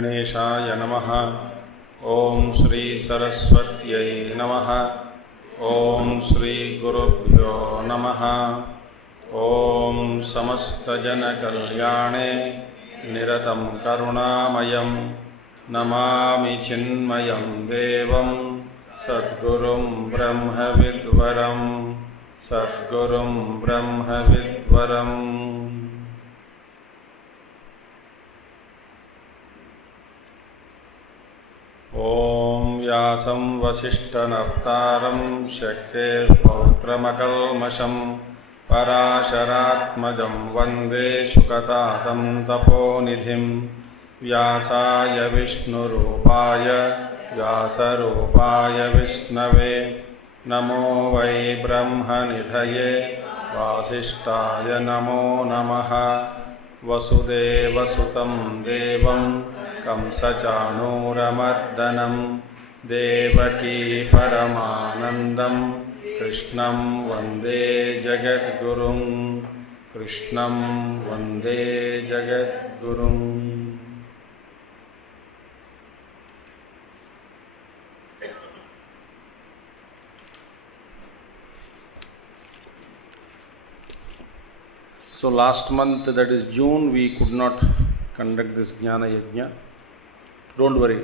गणेशाय नमः। ओम श्री सरस्वत्यै नमः। ओम श्री गुरुभ्यो नमः। ओम समस्तजनकल्याणे निरतं करुणामयं नमामि चिन्मयं देवं सद्गुरुं ब्रह्मविद्वरं सद्गुरुं ब्रह्मविद्वरम्। ओम व्यासं वसिष्ठनप्तारं शक्तेः पौत्रमकल्मषं पराशरात्मजं वन्दे शुकतातं तपोनिधिं। व्यासाय विष्णुरूपाय व्यासरूपाय विष्णवे नमो वै ब्रह्मनिधये वासिष्ठाय नमो नमः। वसुदेवसुतं देवं कंसचाणूरमर्दनं देवकी परमानन्दं कृष्णं वन्दे जगद्गुरुं कृष्णं वन्दे जगद्गुरुम्। So last month, that is June, we could not conduct this Jnana Yajna. Don't worry,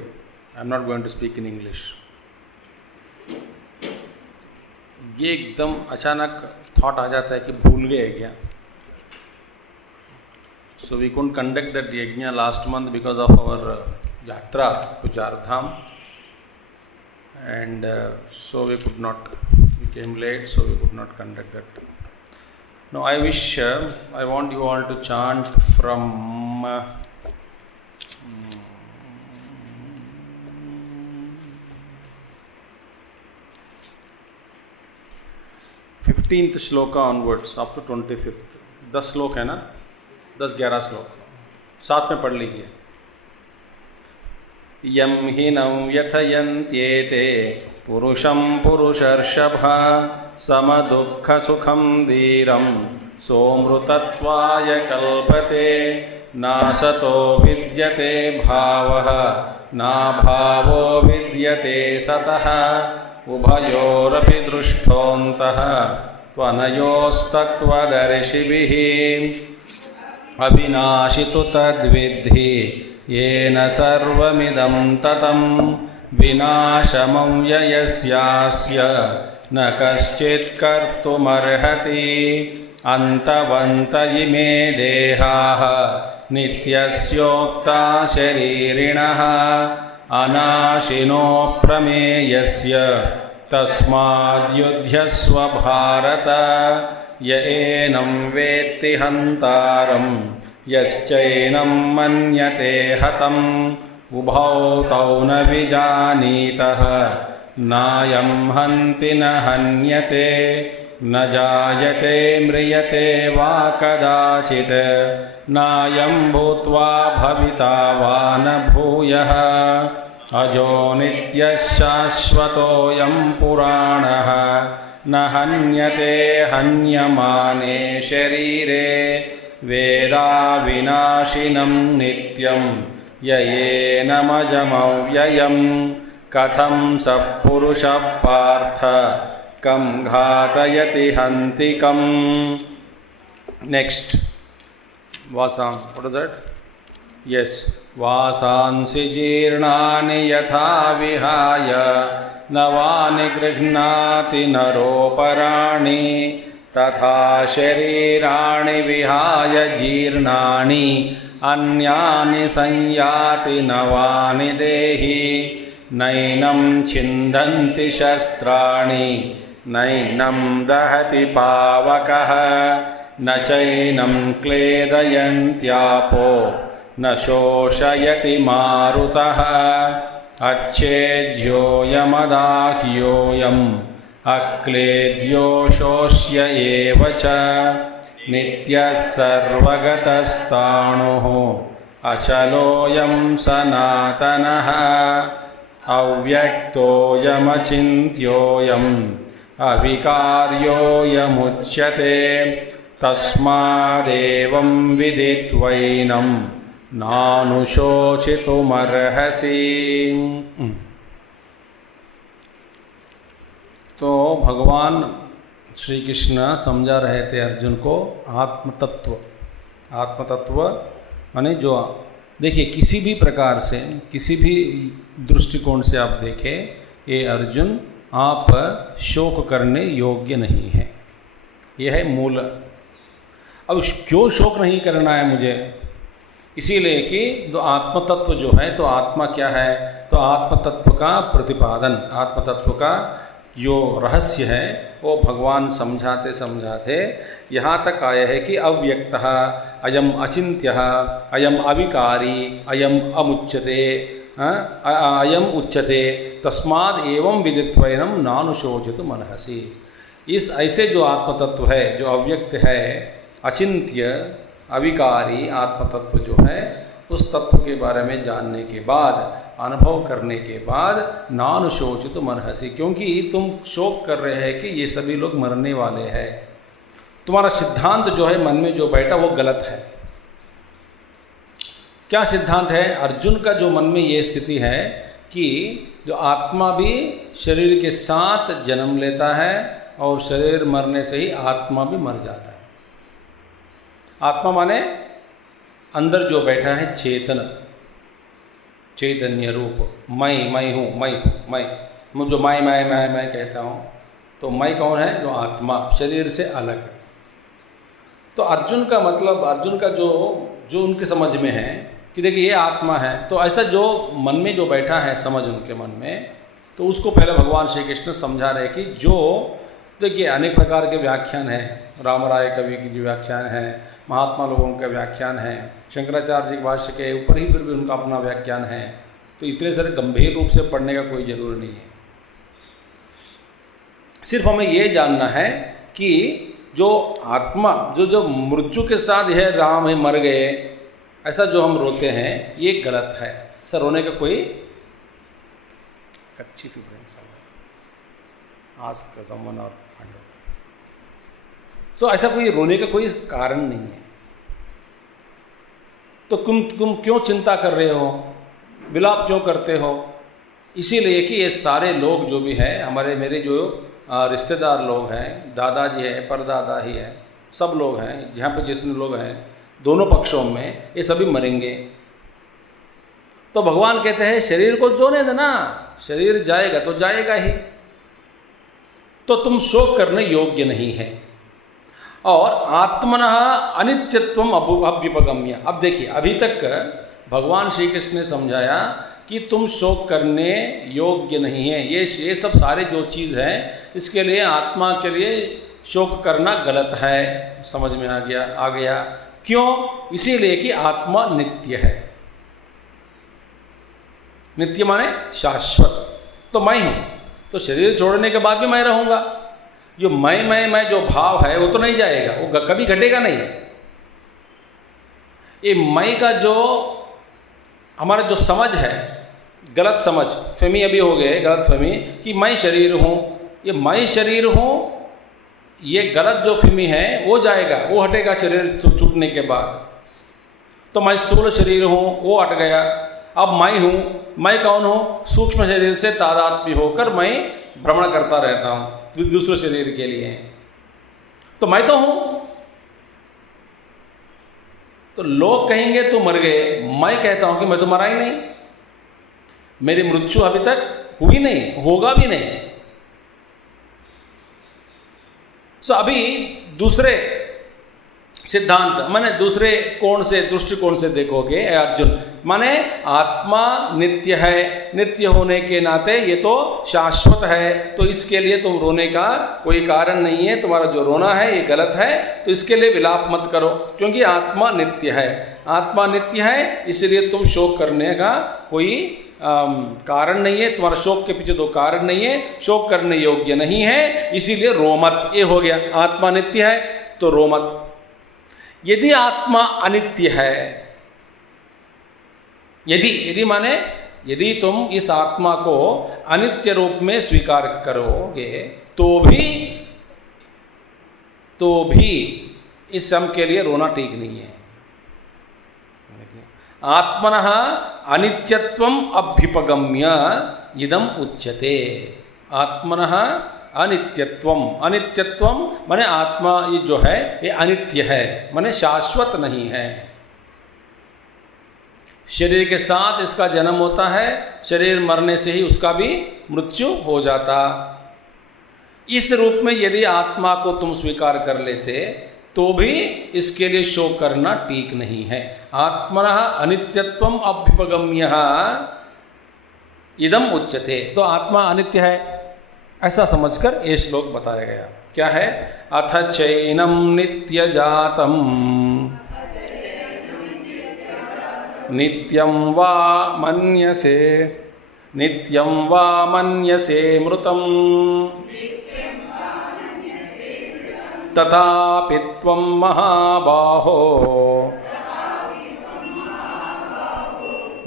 I am not going to speak in English. ये एकदम अचानक थॉट आ जाता है कि भूल गए क्या. So we couldn't conduct that Yajna last month because of our yatra to Chardham, and so we could not. We came late, so we could not conduct that. Now I want you all to chant from 15th shloka onwards up to 25th. 10 श्लोक है ना, 10-11 श्लोक साथ में पढ़ लीजिए. यं हि नं व्यथयन्त्येते पुरुषं पुरुषर्षभ समदुःखसुखं धीरं सोऽमृतत्वाय कल्पते. नासतो विद्यते भावः नाभावो विद्यते सतः उभयोरपि दृष्टोऽन्तः त्वनयोस्तत्त्वदर्शिभिः. अविनाशि तु तद्विद्धि येन सर्वमिदं ततं विनाशमव्ययस्यास्य न कश्चित् कर्तुमर्हति. अन्तवन्त इमे देहाः नित्यस्योक्ता शरीरिणः अनाशिनो प्रमेयस्य तस्माद्युध्यस्व भारत. य एनं वेत्ति हन्तारं यश्चैनं मन्यते हतम् उभौ तौ न विजानीतः. नायं हन्ति न हन्यते न जायते म्रियते वा कदाचित्. नायं भूत्वा भविता वा न भूयः. अजो नित्यः शाश्वतोऽयं पुराणः न हन्यते हन्यमाने शरीरे. वेदाविनाशिनं नित्यं य एनमजमव्ययम्. कथं स पुरुषः पार्थ कं घातयति हन्तिकम्. नेक्स्ट वासां, what is that? Yes. वासांसि जीर्णानि यथा विहाय नवानि गृह्णाति नरोपराणि. तथा शरीराणि विहाय जीर्णानि अन्यानि संयाति नवानि देहि. नैनं छिन्दन्ति शस्त्राणि नैनं दहति पावकः. न चैनं क्लेदयन्त्यापो न शोषयति मारुतः. अच्छेद्योऽयमदाह्योऽयम् अक्लेद्यो शोष्य एव च. नित्यः सर्वगतस्ताणुः अचलोऽयं सनातनः. अव्यक्तोऽयमचिन्त्योऽयम् अविकार्योऽयमुच्यते. तस्मादेवं विदित्वैनं नानुशोचितुमर्हसि। तो भगवान श्री कृष्ण समझा रहे थे अर्जुन को आत्मतत्व। आत्मतत्व माने जो, देखिए किसी भी प्रकार से, किसी भी दृष्टिकोण से आप देखें, ये अर्जुन आप शोक करने योग्य नहीं है। यह है मूल। अब क्यों शोक नहीं करना है मुझे? इसीलिए कि जो आत्मतत्व जो है, तो आत्मा क्या है, तो आत्मतत्व का प्रतिपादन, आत्मतत्व का जो रहस्य है वो भगवान समझाते समझाते यहाँ तक आए है कि अव्यक्तः अयम अचिन्त्यः अयम अविकारी अयम अमुच्यते अयम उच्यते तस्माद् एवं विदित्वैनं नानुशोचितुमर्हसि। इस ऐसे जो आत्मतत्व है, जो अव्यक्त है, अचिन्त्य अविकारी आत्मतत्व जो है, उस तत्व के बारे में जानने के बाद, अनुभव करने के बाद नानुशोचितुमर्हसि, क्योंकि तुम शोक कर रहे हैं कि ये सभी लोग मरने वाले हैं। तुम्हारा सिद्धांत जो है मन में जो बैठा वो गलत है। क्या सिद्धांत है? अर्जुन का जो मन में ये स्थिति है कि जो आत्मा भी शरीर के साथ जन्म लेता है और शरीर मरने से ही आत्मा भी मर जाता है। आत्मा माने अंदर जो बैठा है चेतन, चैतन्य रूप, मैं हूँ, मैं जो मैं कहता हूँ, तो मैं कौन है? जो आत्मा, शरीर से अलग। तो अर्जुन का मतलब, अर्जुन का जो उनके समझ में है कि देखिए ये आत्मा है, तो ऐसा जो मन में जो बैठा है समझ उनके मन में, तो उसको पहले भगवान श्री कृष्ण समझा रहे कि जो, देखिए अनेक प्रकार के व्याख्यान हैं, रामराय कवि की जो व्याख्यान है, महात्मा लोगों का व्याख्यान है, शंकराचार्य जी के भाष्य के ऊपर ही फिर भी उनका अपना व्याख्यान है। तो इतने सारे गंभीर रूप से पढ़ने का कोई ज़रूर नहीं है। सिर्फ हमें ये जानना है कि जो आत्मा, जो मृत्यु के साथ है, राम है मर गए, ऐसा जो हम रोते हैं ये गलत है। ऐसा रोने का कोई कच्ची फ्रेंड्स आस्क समवन और तो ऐसा कोई रोने का कोई कारण नहीं है। तो तुम क्यों चिंता कर रहे हो, विलाप क्यों करते हो? इसीलिए कि ये सारे लोग जो भी हैं, हमारे मेरे जो रिश्तेदार लोग हैं, दादाजी है, परदादा ही है, सब लोग हैं, जहाँ पे जितने लोग हैं दोनों पक्षों में, ये सभी मरेंगे। तो भगवान कहते हैं शरीर को जोने देना, शरीर जाएगा तो जाएगा ही, तो तुम शोक करने योग्य नहीं है। और आत्मनः अनित्यत्वम अभ्युपगम्य। अब देखिए, अभी तक भगवान श्री कृष्ण ने समझाया कि तुम शोक करने योग्य नहीं है। ये सब सारे जो चीज़ है, इसके लिए आत्मा के लिए शोक करना गलत है। समझ में आ गया। क्यों? इसीलिए कि आत्मा नित्य है। नित्य माने शाश्वत। तो मैं हूँ, तो शरीर छोड़ने के बाद भी मैं रहूँगा। जो मैं जो भाव है वो तो नहीं जाएगा, वो कभी घटेगा नहीं। ये मैं का जो हमारा जो समझ है, गलत समझ, फहमी अभी हो गए, गलत फहमी कि मैं शरीर हूँ, ये मैं शरीर हूँ, ये गलत जो फहमी है वो जाएगा, वो हटेगा शरीर छूटने के बाद। तो मैं स्थूल शरीर हूँ, वो हट गया। अब मैं हूँ, मैं कौन हूँ? सूक्ष्म शरीर से तादात्म्य होकर मैं भ्रमण करता रहता हूँ दूसरे शरीर के लिए। तो मैं तो हूँ। तो लोग कहेंगे तो मर गए, मैं कहता हूँ कि मैं तो मरा ही नहीं, मेरी मृत्यु अभी तक हुई नहीं, होगा भी नहीं। सो अभी दूसरे सिद्धांत माने दूसरे कोण से, दृष्टिकोण से देखोगे अर्जुन, माने आत्मा नित्य है, नित्य होने के नाते ये तो शाश्वत है, तो इसके लिए तुम रोने का कोई कारण नहीं है। तुम्हारा जो रोना है ये गलत है, तो इसके लिए विलाप मत करो, क्योंकि आत्मा नित्य है। आत्मा नित्य है, इसलिए तुम शोक करने का कोई कारण नहीं है। तुम्हारा शोक के पीछे दो कारण नहीं है, शोक करने योग्य नहीं है, इसीलिए रो मत। ये हो गया, आत्मा नित्य है तो रो मत। यदि आत्मा अनित्य है, यदि माने यदि तुम इस आत्मा को अनित्य रूप में स्वीकार करोगे तो भी इस सम के लिए रोना ठीक नहीं है। आत्मनः अनित्यत्वम अभ्युपगम्य इदम उच्यते। आत्मनः अनित्यत्वम, अनित्यत्वम माने आत्मा ये जो है ये अनित्य है, माने शाश्वत नहीं है। शरीर के साथ इसका जन्म होता है, शरीर मरने से ही उसका भी मृत्यु हो जाता। इस रूप में यदि आत्मा को तुम स्वीकार कर लेते तो भी इसके लिए शोक करना ठीक नहीं है। आत्मनः अनित्यत्वम अभ्युपगम्य इदम उच्यते, तो आत्मा अनित्य है ऐसा समझकर ये श्लोक बताया गया। क्या है? अथ चैनम नित्य जातम नित्यं वा मन्यसे, नित्यं वा मन्यसे मृतं तथापि त्वं महाबाहो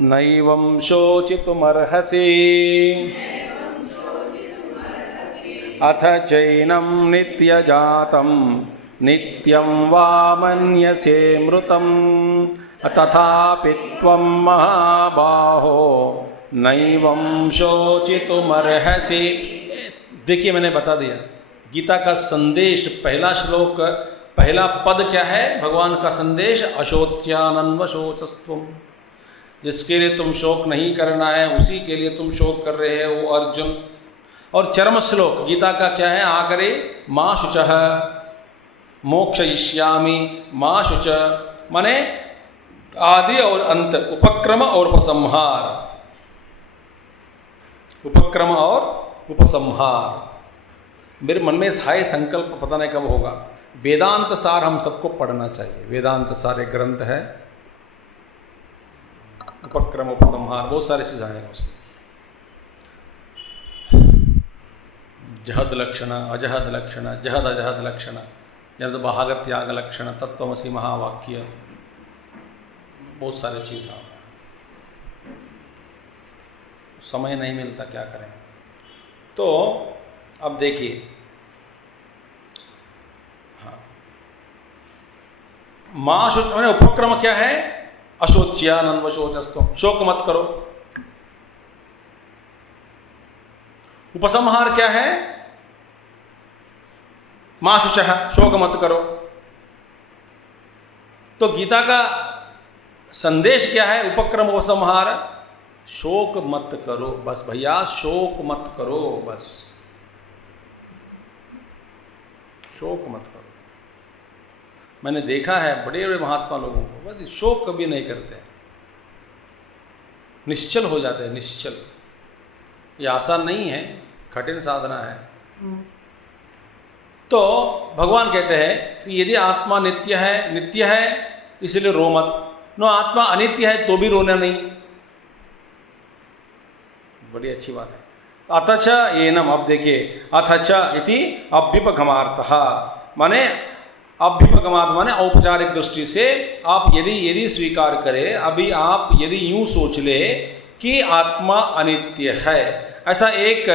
नैवं शोचितुमर्हसि। अथ चैनं नित्यजातं नित्यं वा मन्यसे मृतं तथापि त्वं महाबाहो नैवं शोचितुमर्हसि। देखिए मैंने बता दिया गीता का संदेश, पहला श्लोक, पहला पद क्या है? भगवान का संदेश अशोच्यानन्व शोचस्त्वम, जिसके लिए तुम शोक नहीं करना है उसी के लिए तुम शोक कर रहे हो वो अर्जुन। और चरम श्लोक गीता का क्या है? आकरे माँ शुचः मोक्षयिष्यामि माँ शुच, माने आदि और अंत, उपक्रम और उपसंहार, उपक्रम और उपसंहार। मेरे मन में हाय संकल्प पता नहीं कब होगा, वेदांत सार हम सबको पढ़ना चाहिए। वेदांत सार एक ग्रंथ है, उपक्रम उपसंहार बहुत सारी चीज़ आएंगे उसमें। जहद लक्षण, अजहद लक्षण, जहद अजहद लक्षण, जहद भागत त्याग लक्षण, तत्वमसि महावाक्य, बहुत सारी चीज़ आ, समय नहीं मिलता क्या करें। तो अब देखिए, हाँ, माँ शोच मैंने उपक्रम क्या है? अशोच्यानन्व शोचस्त्वम, शोक मत करो। उपसंहार क्या है? माँ शुचः, शोक मत करो। तो गीता का संदेश क्या है? उपक्रम उपसंहार, शोक मत करो बस भैया, शोक मत करो बस, शोक मत करो। मैंने देखा है बड़े बड़े महात्मा लोगों को बस शोक कभी नहीं करते, निश्चल हो जाते हैं, निश्चल। ये आसान नहीं है, कठिन साधना है। तो भगवान कहते हैं कि यदि आत्मा नित्य है, नित्य है इसलिए रो मत, नो आत्मा अनित्य है तो भी रोना नहीं। बड़ी अच्छी बात है। अथच एनम, अब देखिए अथच इति अभ्युपगमार्थः, माने अभ्युपगमार्थ माने औपचारिक दृष्टि से आप यदि स्वीकार करें, अभी आप यदि यूं सोच ले कि आत्मा अनित्य है, ऐसा एक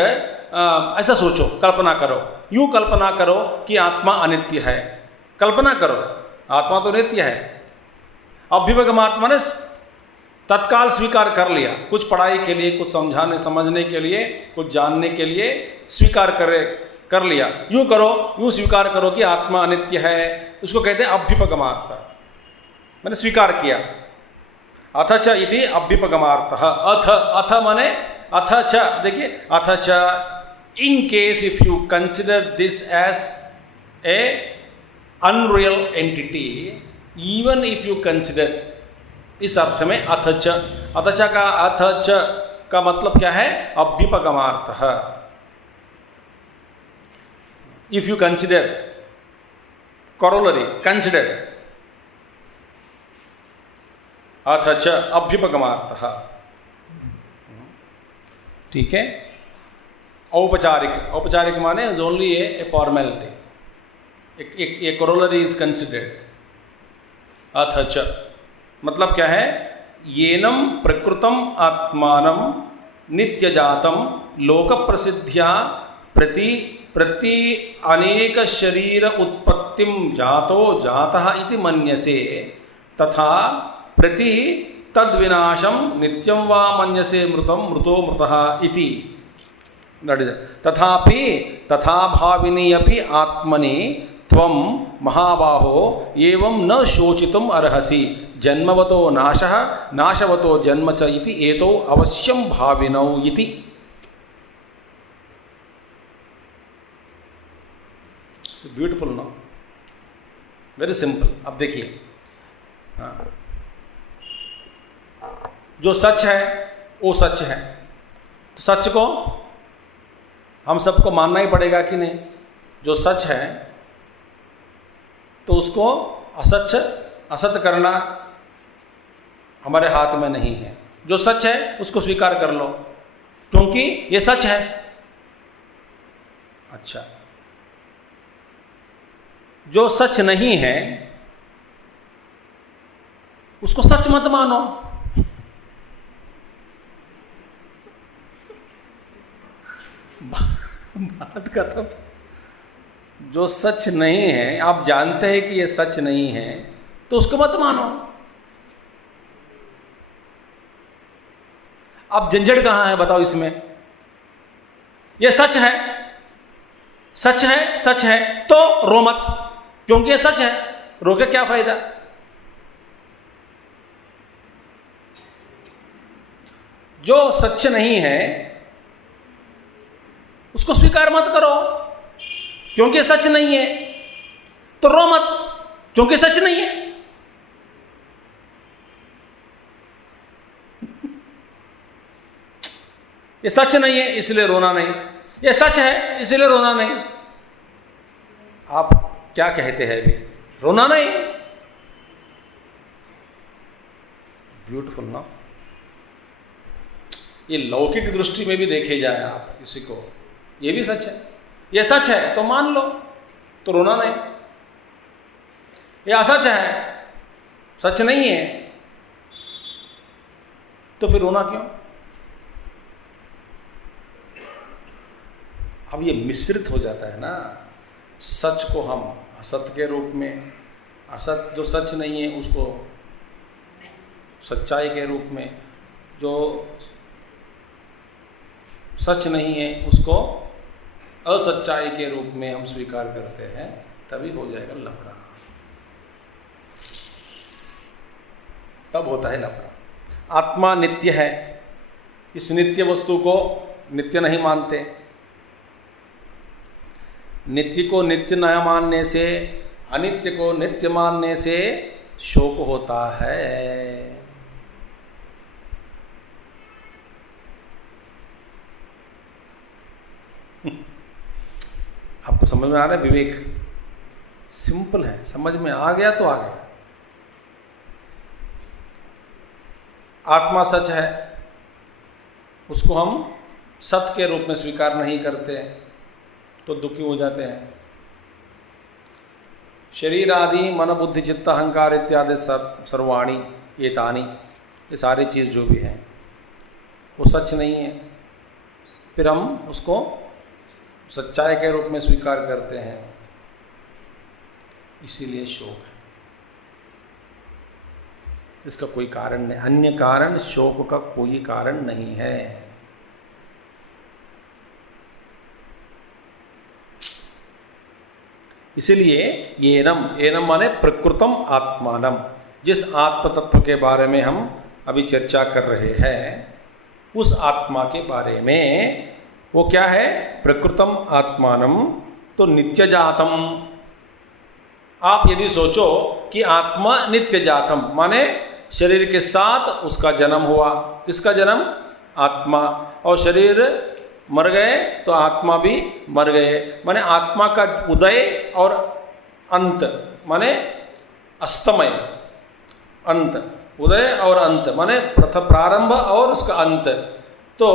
ऐसा सोचो, कल्पना करो, यूं कल्पना करो कि आत्मा अनित्य है, कल्पना करो आत्मा तो नित्य है। अभ्युपगमार्थ माने तत्काल स्वीकार कर लिया, कुछ पढ़ाई के लिए, कुछ समझने के लिए, कुछ जानने के लिए स्वीकार कर लिया, यूं करो, यूं स्वीकार करो कि आत्मा अनित्य है, उसको कहते हैं अभ्युपगमार्थ, मैंने स्वीकार किया। अथ च इति अभ्युपगमार्थः, अथ माने अथ च, देखिए अथ च, in case if you consider this as a unreal entity, even if you consider, इस अर्थ में अथ च, अथ च का मतलब क्या है? अभ्युपगमार्थः। If you consider, corollary, consider, अथ च अभ्युपगमार्थः, ठीक है। औपचारिक, औपचारिक माने ओनली ए फॉर्मेलिटी, एक कॉरोलरी इज कंसिडर्ड। अथ च मतलब क्या है? येनम प्रकृतम आत्मानं नित्यजातं लोक प्रसिद्ध्या प्रति अनेक शरीर उत्पत्तिम जातो जातः इति मन्यसे, तथा प्रति तद विनाशम नित्यं वा मन्यसे मृतं मृतो मृतः इति। तथापि तथा भाविनी अपि आत्मनि त्वं महाबाहो एवं न शोचितुम् अर्हसि। जन्मवतो नाशः नाशवतो जन्म च इति एतो अवश्यं भाविनौ इति। ब्यूटीफुल ना, वेरी सिंपल। अब देखिए, जो सच है वो सच है, तो सच को हम सबको मानना ही पड़ेगा कि नहीं? जो सच है तो उसको असत करना हमारे हाथ में नहीं है। जो सच है उसको स्वीकार कर लो, क्योंकि ये सच है। अच्छा, जो सच नहीं है उसको सच मत मानो। बात खत्म। जो सच नहीं है, आप जानते हैं कि ये सच नहीं है, तो उसको मत मानो। अब झंझट कहां है बताओ इसमें? ये सच है, सच है, सच है तो रो मत, क्योंकि ये सच है। रो के क्या फायदा? जो सच नहीं है उसको स्वीकार मत करो, क्योंकि सच नहीं है। तो रो मत, क्योंकि सच नहीं है। ये सच नहीं है इसलिए रोना नहीं, ये सच है इसलिए रोना नहीं। आप क्या कहते हैं अभी? रोना नहीं। ब्यूटीफुल ना? ये लौकिक दृष्टि में भी देखे जाए आप किसी को, ये भी सच है। ये सच है तो मान लो, तो रोना नहीं। ये असच है, सच नहीं है, तो फिर रोना क्यों? अब ये मिश्रित हो जाता है ना। सच को हम असत के रूप में, असत जो सच नहीं है उसको सच्चाई के रूप में, जो सच नहीं है उसको असच्चाई के रूप में हम स्वीकार करते हैं, तभी हो जाएगा लफड़ा। तब होता है लफड़ा। आत्मा नित्य है, इस नित्य वस्तु को नित्य नहीं मानते। नित्य को नित्य न मानने से, अनित्य को नित्य मानने से शोक होता है। आपको समझ में आ रहा है? विवेक सिंपल है, समझ में आ गया तो आ गया। आत्मा सच है, उसको हम सत्य के रूप में स्वीकार नहीं करते तो दुखी हो जाते हैं। शरीर आदि मन बुद्धि चित्त अहंकार इत्यादि सर्वाणी एतानी, ये सारी चीज़ जो भी हैं वो सच नहीं है, फिर हम उसको सच्चाई के रूप में स्वीकार करते हैं, इसीलिए शोक है। इसका कोई कारण नहीं, अन्य कारण शोक का कोई कारण नहीं है। इसीलिए एनम माने प्रकृतम आत्मानम, जिस आत्म तत्व के बारे में हम अभी चर्चा कर रहे हैं, उस आत्मा के बारे में, वो क्या है? प्रकृतम आत्मानम, तो नित्य जातम। आप यदि सोचो कि आत्मा नित्य जातम माने शरीर के साथ उसका जन्म हुआ। किसका जन्म? आत्मा। और शरीर मर गए तो आत्मा भी मर गए, माने आत्मा का उदय और अंत, माने अस्तमय, अंत, उदय और अंत माने प्रथम प्रारंभ और उसका अंत। तो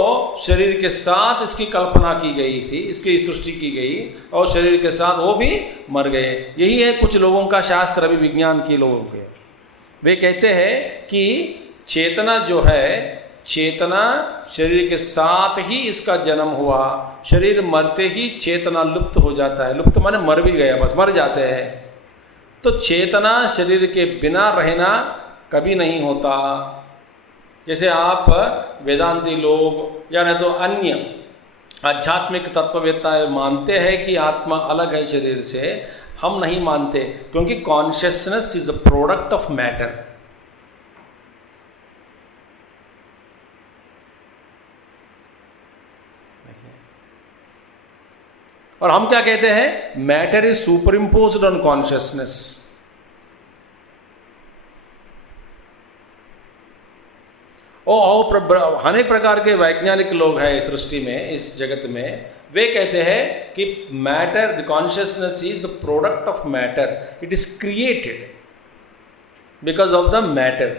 शरीर के साथ इसकी कल्पना की गई थी, इसकी सृष्टि की गई, और शरीर के साथ वो भी मर गए। यही है कुछ लोगों का शास्त्र, अभी विज्ञान के लोगों के, वे कहते हैं कि चेतना जो है, चेतना शरीर के साथ ही इसका जन्म हुआ, शरीर मरते ही चेतना लुप्त हो जाता है। लुप्त माने मर भी गया, बस मर जाते हैं। तो चेतना शरीर के बिना रहना कभी नहीं होता, जैसे आप वेदांती लोग या नहीं तो अन्य आध्यात्मिक तत्ववेत्ता मानते हैं कि आत्मा अलग है शरीर से, हम नहीं मानते, क्योंकि consciousness is a product of matter. और हम क्या कहते हैं? Matter is super imposed on consciousness. और अनेक प्रकार के वैज्ञानिक लोग हैं इस सृष्टि में, इस जगत में, वे कहते हैं कि matter, the consciousness is the product of matter, it is created because of the matter.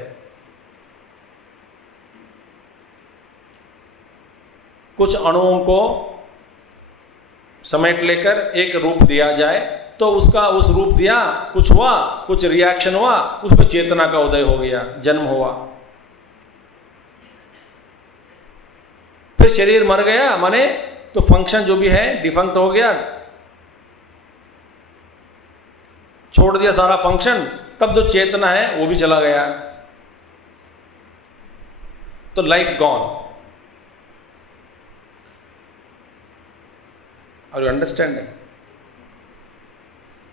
कुछ अणुओं को समेट लेकर एक रूप दिया जाए तो उसका उस रूप दिया, कुछ हुआ, कुछ रिएक्शन हुआ, उसमें चेतना का उदय हो गया, जन्म हुआ। फिर शरीर मर गया, माने तो फंक्शन जो भी है डिफंक्ट हो गया, छोड़ दिया सारा फंक्शन, तब जो चेतना है वो भी चला गया, तो लाइफ गॉन। और यू अंडरस्टैंडिंग?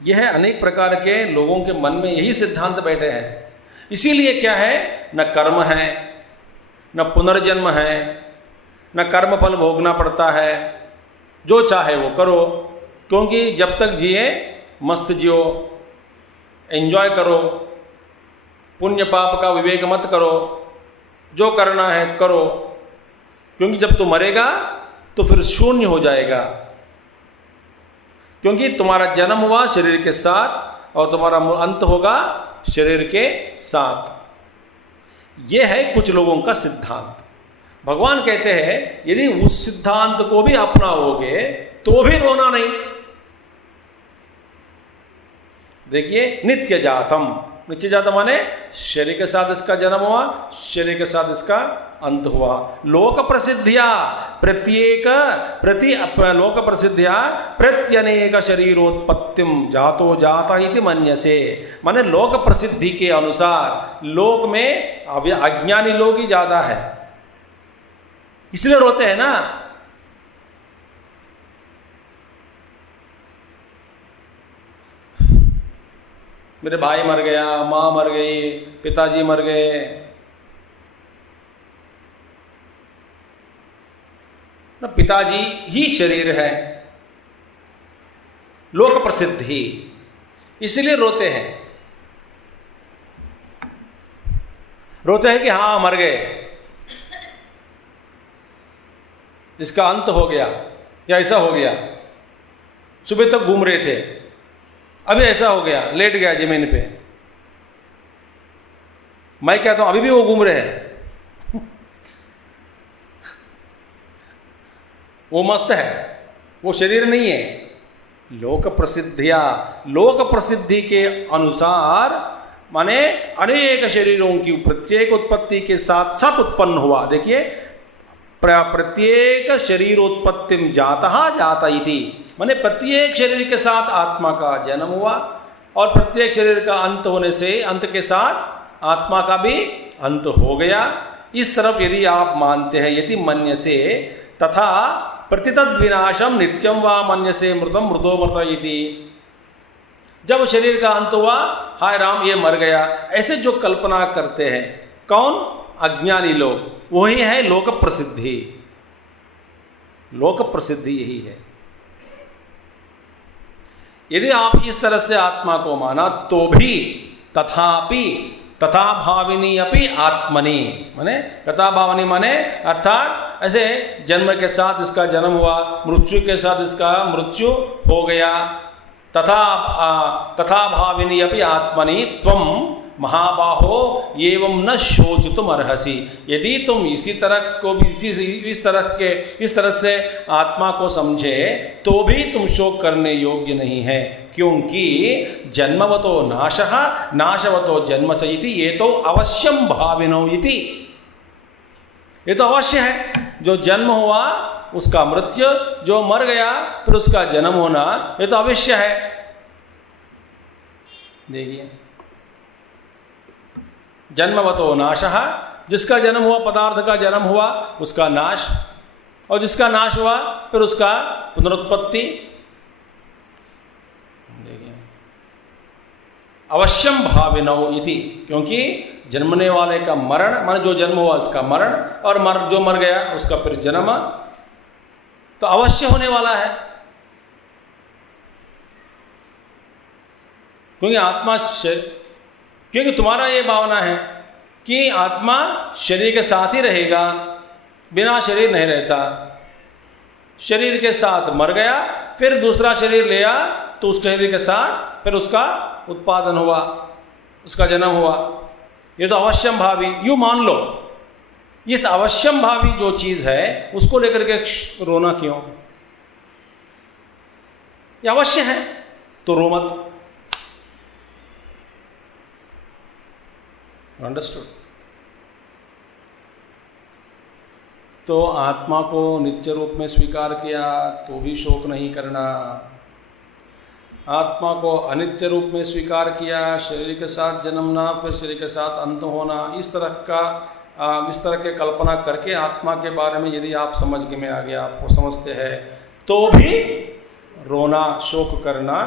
यह है अनेक प्रकार के लोगों के मन में यही सिद्धांत बैठे हैं। इसीलिए क्या है, न कर्म है, न पुनर्जन्म है, न कर्म फल भोगना पड़ता है, जो चाहे वो करो, क्योंकि जब तक जिए मस्त जियो, एंजॉय करो, पुण्य पाप का विवेक मत करो, जो करना है करो, क्योंकि जब तू मरेगा तो फिर शून्य हो जाएगा, क्योंकि तुम्हारा जन्म हुआ शरीर के साथ और तुम्हारा अंत होगा शरीर के साथ। यह है कुछ लोगों का सिद्धांत। भगवान कहते हैं यदि उस सिद्धांत को भी अपनाओगे तो भी रोना नहीं। देखिए, नित्य जातम, नित्य जातम माने शरीर के साथ इसका जन्म हुआ, शरीर के साथ इसका अंत हुआ। लोक प्रसिद्धिया लोक प्रसिद्धिया प्रत्यनेक शरीरोत्पत्तिम जातो जाता इति मन्यसे। माने लोक प्रसिद्धि के अनुसार लोक में अज्ञानी लोग ही ज्यादा है, इसलिए रोते हैं ना। मेरे भाई मर गया, माँ मर गई, पिताजी मर गए, ना पिताजी ही शरीर है, लोक प्रसिद्धि, इसलिए रोते हैं। रोते हैं कि हाँ मर गए, इसका अंत हो गया या ऐसा हो गया। सुबह तक घूम रहे थे, अभी ऐसा हो गया, लेट गया जमीन पे। मैं कहता हूं अभी भी वो घूम रहे हैं, वो मस्त है, वो शरीर नहीं है। लोक प्रसिद्धिया, लोक प्रसिद्धि के अनुसार माने अनेक शरीरों की प्रत्येक उत्पत्ति के साथ साथ उत्पन्न हुआ। देखिए, प्रत्येक शरीरोत्पत्तिम जाता जाता इति, माने प्रत्येक शरीर के साथ आत्मा का जन्म हुआ और प्रत्येक शरीर का अंत होने से अंत के साथ आत्मा का भी अंत हो गया। इस तरफ यदि आप मानते हैं, यदि मन्यसे तथा प्रतितद् विनाशम नित्यम वा मन्यसे मृतम मृतो मृत इति। जब शरीर का अंत हुआ, हाय राम ये मर गया, ऐसे जो कल्पना करते हैं कौन? अज्ञानी लोग, वही है लोक प्रसिद्धि। लोक प्रसिद्धि यही है। यदि आप इस तरह से आत्मा को माना तो भी तथापि तथा भाविनी अपि आत्मनि, माने तथा भावनी माने अर्थात ऐसे जन्म के साथ इसका जन्म हुआ, मृत्यु के साथ इसका मृत्यु हो गया। तथा भाविनी अपि आत्मनि त्वम महाबाहो एवं न शोचितुम अर्हसि। यदि तुम इसी तरह को भी इस तरह से आत्मा को समझे तो भी तुम शोक करने योग्य नहीं है, क्योंकि जन्मवतो नाशः नाशवतो जन्म च इति ये तो अवश्यम भाविनो इति। ये तो अवश्य है, जो जन्म हुआ उसका मृत्यु, जो मर गया फिर उसका जन्म होना, ये तो अवश्य है। देखिए, जन्मवतो नाशः जिसका जन्म हुआ, पदार्थ का जन्म हुआ, उसका नाश, और जिसका नाश हुआ फिर उसका पुनरुत्पत्ति। देखिए, अवश्यम भाविनौ इति, क्योंकि जन्मने वाले का मरण, मान जो जन्म हुआ उसका मरण, और जो मर गया उसका फिर जन्म, तो अवश्य होने वाला है। क्योंकि आत्मा क्योंकि तुम्हारा ये भावना है कि आत्मा शरीर के साथ ही रहेगा, बिना शरीर नहीं रहता। शरीर के साथ मर गया, फिर दूसरा शरीर लिया, तो उस शरीर के साथ फिर उसका उत्पादन हुआ, उसका जन्म हुआ। ये तो अवश्यम भावी, यूँ मान लो। इस अवश्यम भावी जो चीज़ है उसको लेकर के रोना क्यों? ये अवश्य है तो रो मत। अंडरस्टूड? तो आत्मा को नित्य रूप में स्वीकार किया तो भी शोक नहीं करना, आत्मा को अनित्य रूप में स्वीकार किया, शरीर के साथ जन्मना फिर शरीर के साथ अंत होना, इस तरह के कल्पना करके आत्मा के बारे में यदि आप समझ में आ गया, आपको समझते हैं, तो भी रोना, शोक करना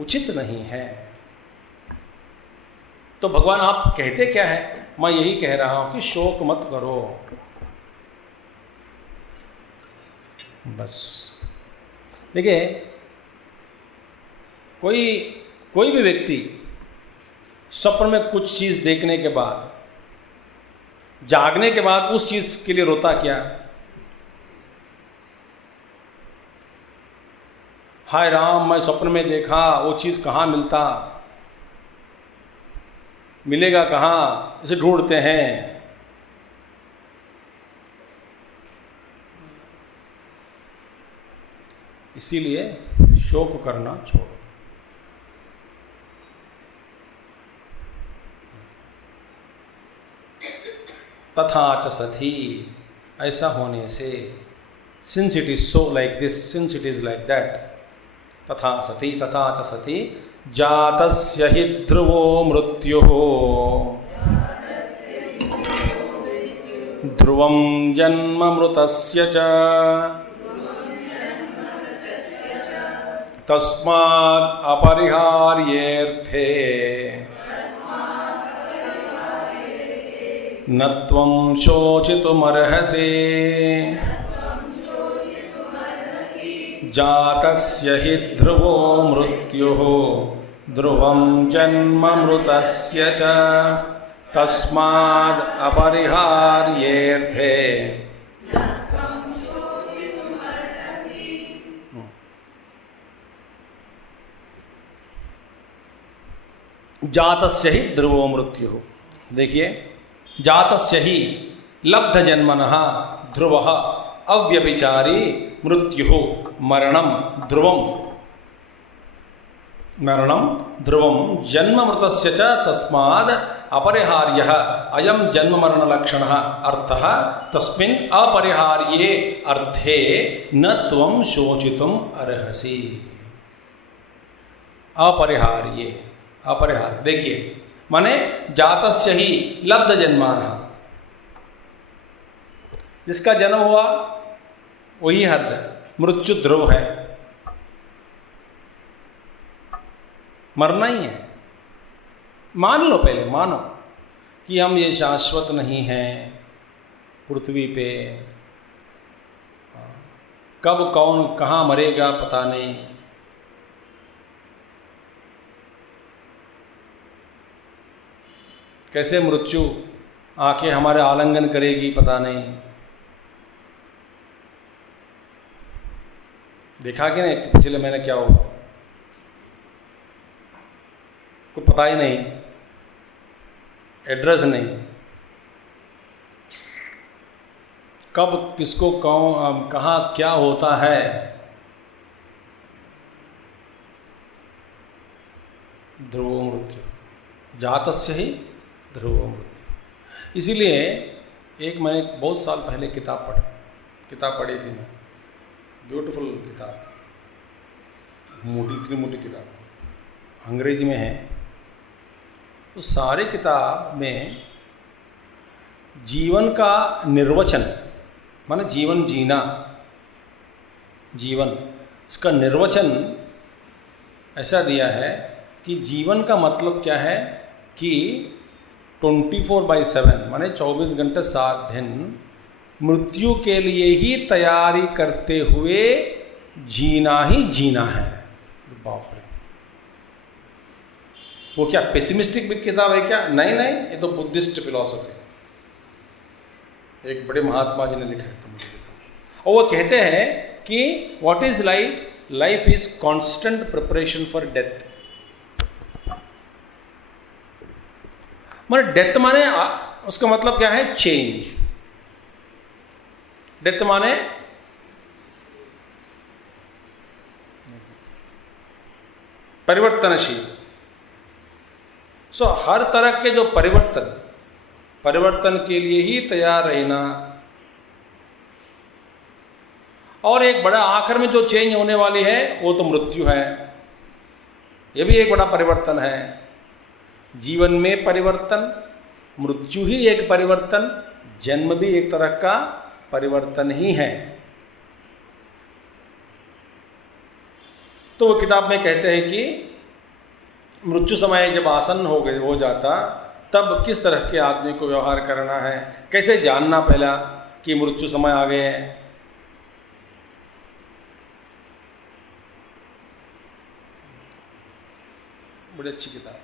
उचित नहीं है। तो भगवान आप कहते क्या है? मैं यही कह रहा हूं कि शोक मत करो, बस। देखिए, कोई भी व्यक्ति स्वप्न में कुछ चीज़ देखने के बाद, जागने के बाद उस चीज़ के लिए रोता क्या? हाय राम, मैं स्वप्न में देखा, वो चीज़ कहाँ मिलेगा कहाँ, इसे ढूंढते हैं। इसीलिए शोक करना छोड़ो। तथा च सती, ऐसा होने से, since it is so like this, since it is like that, तथा सती, तथा च सती, जातस्य हि ध्रुवो मृत्युः ध्रुवं जन्म मृतस्य च तस्माद् अपरिहार्येऽर्थे न त्वं शोचितुमर्हसि जातस्य हि ध्रुवो मृत्युः ध्रुवं जन्म मृतस्य च तस्माद् अपरिहार्येऽर्थे। जातस्य ही ध्रुवो मृत्युः। देखिए, जातस्य ही लब्ध जन्मनः ध्रुवः अव्यभिचारी मृत्युः मरणं ध्रुवं जन्म मृतस्य च तस्माद् अपरिहार्यः अयं जन्म मरण लक्षणः अर्थः तस्मिन् अपरिहार्ये अर्थे न त्वं शोचितुम् अर्हसि। अपरिहार्ये, अपरिहार्य, देखिए, माने जातस्य ही लब्ध जन्मानः, जिसका जन्म हुआ वही हद, मृत्यु ध्रुव है, मरना ही है। मान लो, पहले मानो कि हम ये शाश्वत नहीं हैं पृथ्वी पे, कब कौन कहाँ मरेगा पता नहीं, कैसे मृत्यु आके हमारे आलिंगन करेगी पता नहीं। देखा कि नहीं पिछले महीने क्या हुआ, को पता ही नहीं, एड्रेस नहीं, कब किसको कहाँ क्या होता है। ध्रुवो मृत्यु, जातस्य ही ध्रुवो मृत्यु। इसीलिए मैंने बहुत साल पहले किताब पढ़ी थी मैं, ब्यूटीफुल किताब, इतनी मोटी किताब, अंग्रेजी में है। उस सारे किताब में जीवन का निर्वचन माने जीवन जीना, जीवन इसका निर्वचन ऐसा दिया है कि जीवन का मतलब क्या है कि 24/7 माने 24 घंटे 7 दिन मृत्यु के लिए ही तैयारी करते हुए जीना ही जीना है। बाप रे, वो क्या पेसिमिस्टिक भी किताब है क्या? नहीं नहीं, ये तो बुद्धिस्ट फिलॉसफी, एक बड़े महात्मा जी ने लिखा है तो मुझे किताब। और वो कहते हैं कि what is life? Life is constant preparation for death. माने डेथ माने उसका मतलब क्या है? चेंज। डेथ माने परिवर्तनशील। सो हर तरह के जो परिवर्तन के लिए ही तैयार रहना। और एक बड़ा आखिर में जो चेंज होने वाली है वो तो मृत्यु है। ये भी एक बड़ा परिवर्तन है। जीवन में परिवर्तन, मृत्यु ही एक परिवर्तन, जन्म भी एक तरह का परिवर्तन ही है। तो वो किताब में कहते हैं कि मृत्यु समय जब आसन्न हो जाता तब किस तरह के आदमी को व्यवहार करना है, कैसे जानना पहला कि मृत्यु समय आ गए हैं। बड़ी अच्छी किताब।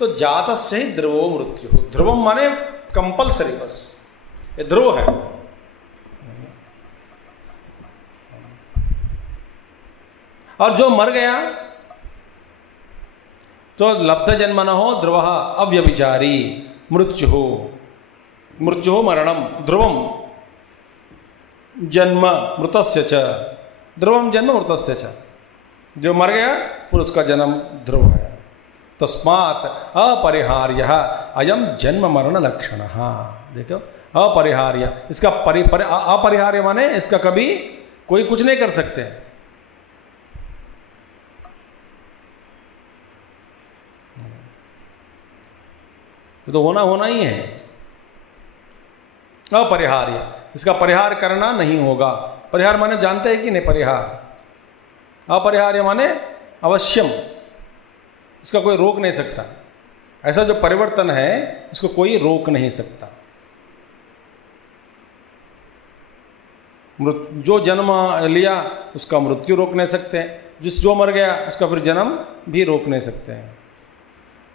तो जात से ही ध्रुवो मृत्यु, ध्रुवम माने कंपलसरी, बस ये ध्रुव है। और जो मर गया तो लब्ध जन्म न हो ध्रुव अव्यभिचारी मृत्यु हो मरणम ध्रुवम जन्म मृतस्य च, ध्रुवम जन्म मृतस्य च। जो मर गया फिर उसका जन्म ध्रुव है। तस्मात् अपरिहार्य अयम जन्म मरण लक्षण। देखो अपरिहार्य, इसका अपरिहार्य माने इसका कभी कोई कुछ नहीं कर सकते। तो होना ही है। अपरिहार्य, इसका परिहार करना नहीं होगा। परिहार माने जानते हैं कि नहीं? परिहार अपरिहार्य माने अवश्यम, इसका कोई रोक नहीं सकता। ऐसा जो परिवर्तन है इसको कोई रोक नहीं सकता। जो जन्म लिया उसका मृत्यु रोक नहीं सकते, जो मर गया उसका फिर जन्म भी रोक नहीं सकते हैं।